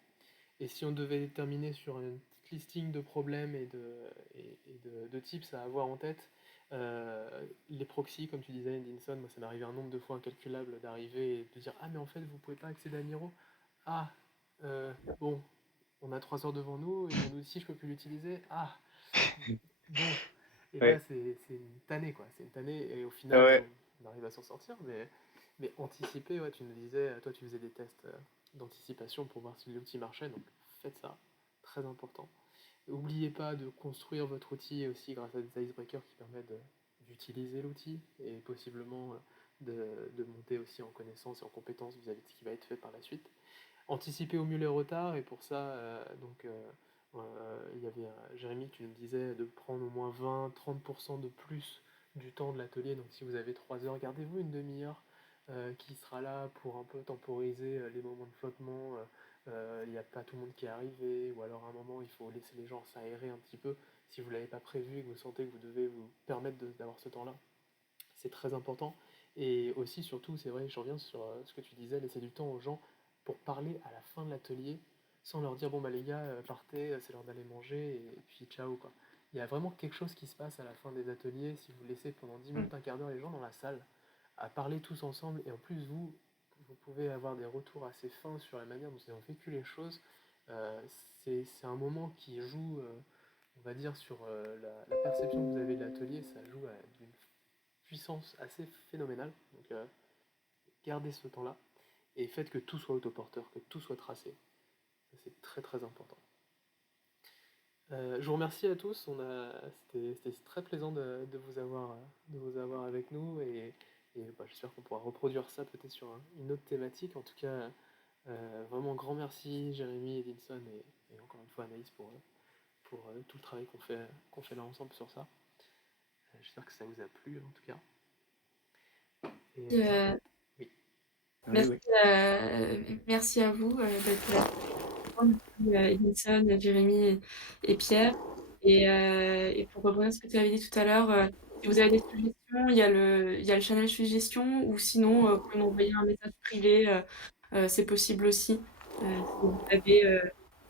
Et si on devait terminer sur une petite listing de problèmes et de tips à avoir en tête, les proxys, comme tu disais, Edinson, moi ça m'est arrivé un nombre de fois incalculable d'arriver et de dire ah mais en fait vous pouvez pas accéder à Miro. Ah bon, on a 3 heures devant nous et mon outil je peux plus l'utiliser. Ah bon, et là Ouais, c'est une tannée quoi, c'est une tannée et au final ouais. on arrive à s'en sortir, mais anticiper, ouais, tu nous disais, toi tu faisais des tests d'anticipation pour voir si l'outil marchait, donc faites ça, très important. N'oubliez pas de construire votre outil aussi grâce à des icebreakers qui permettent d'utiliser l'outil et possiblement de monter aussi en connaissance et en compétence vis-à-vis de ce qui va être fait par la suite. Anticiper au mieux les retards, et pour ça, il y avait Jérémy, tu nous disais de prendre au moins 20-30% de plus du temps de l'atelier. Donc si vous avez 3 heures, gardez-vous une demi-heure qui sera là pour un peu temporiser les moments de flottement. Il n'y a pas tout le monde qui est arrivé, ou alors à un moment il faut laisser les gens s'aérer un petit peu. Si vous ne l'avez pas prévu et que vous sentez que vous devez vous permettre d'avoir ce temps-là, c'est très important. Et aussi, surtout, c'est vrai, je reviens sur ce que tu disais, laisser du temps aux gens pour parler à la fin de l'atelier, sans leur dire, bon bah les gars, partez, c'est l'heure d'aller manger, et puis ciao quoi. Il y a vraiment quelque chose qui se passe à la fin des ateliers, si vous laissez pendant 10 minutes, un quart d'heure les gens dans la salle, à parler tous ensemble, et en plus vous pouvez avoir des retours assez fins sur la manière dont ils ont vécu les choses. Euh, c'est un moment qui joue, on va dire, sur la perception que vous avez de l'atelier, ça joue d'une puissance assez phénoménale. Donc gardez ce temps-là et faites que tout soit autoporteur, que tout soit tracé. Ça, c'est très très important. Je vous remercie à tous. C'était très plaisant de vous avoir avec nous, et j'espère qu'on pourra reproduire ça peut-être sur une autre thématique. En tout cas, vraiment grand merci Jérémy, Edinson et encore une fois Anaïs pour tout le travail qu'on fait là ensemble sur ça. J'espère que ça vous a plu en tout cas. Et Euh, oui. Oui, merci, oui. merci à vous d'être là. Edinson, Jérémy et Pierre. Et pour rebondir à ce que tu avais dit tout à l'heure, si vous avez des suggestions, il y a le channel suggestions, ou sinon, vous pouvez m'envoyer un message privé, c'est possible aussi. Si vous avez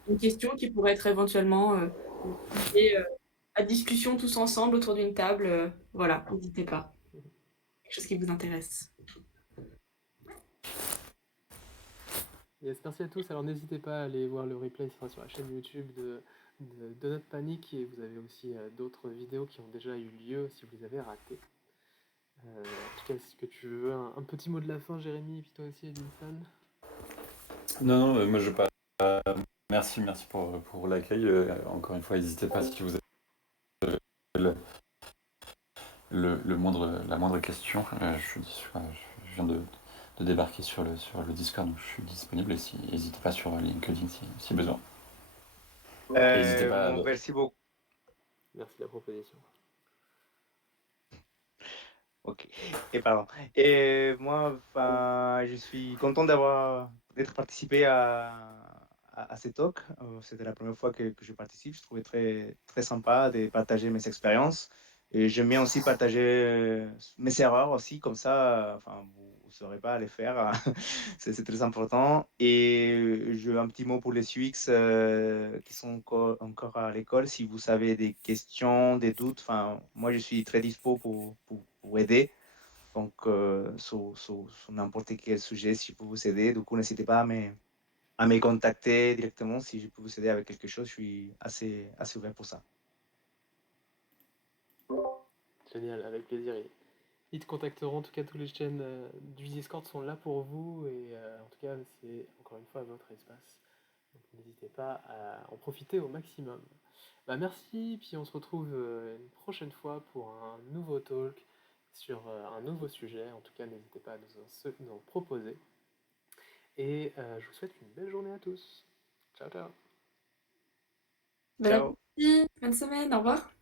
une question qui pourrait être éventuellement sujet à discussion tous ensemble autour d'une table, voilà, n'hésitez pas. Quelque chose qui vous intéresse. Yes, merci à tous. Alors n'hésitez pas à aller voir le replay, il sera sur la chaîne YouTube de Notre Panique, et vous avez aussi d'autres vidéos qui ont déjà eu lieu si vous les avez ratées. En tout cas, est-ce que tu veux un petit mot de la fin, Jérémy, et puis toi aussi, Edinson? Non, non, moi je pas. Merci, merci pour l'accueil. Encore une fois, n'hésitez pas si vous avez la moindre question. Je viens de débarquer sur le Discord, donc je suis disponible, et n'hésitez pas sur LinkedIn si besoin. Et n'hésitez pas à... Merci beaucoup. Merci de la proposition. Ok. Et pardon. Et moi, je suis content d'être participé à ces talks. C'était la première fois que je participe. Je trouvais très, très sympa de partager mes expériences. Et j'aime bien aussi partager mes erreurs aussi, comme ça, vous saurais pas les faire. C'est très important. Et j'ai un petit mot pour les UX qui sont encore à l'école. Si vous avez des questions, des doutes, enfin, moi, je suis très dispo pour aider. Donc, sur n'importe quel sujet, si je peux vous aider. Du coup, n'hésitez pas à me contacter directement si je peux vous aider avec quelque chose. Je suis assez ouvert pour ça. Génial, avec plaisir. Ils te contacteront, en tout cas tous les chaînes du Discord sont là pour vous et en tout cas c'est encore une fois votre espace. Donc n'hésitez pas à en profiter au maximum. Bah merci, puis on se retrouve une prochaine fois pour un nouveau talk sur un nouveau sujet. En tout cas n'hésitez pas à nous en proposer. Et je vous souhaite une belle journée à tous. Ciao ciao. Bon Ciao. appétit, bonne semaine, au revoir.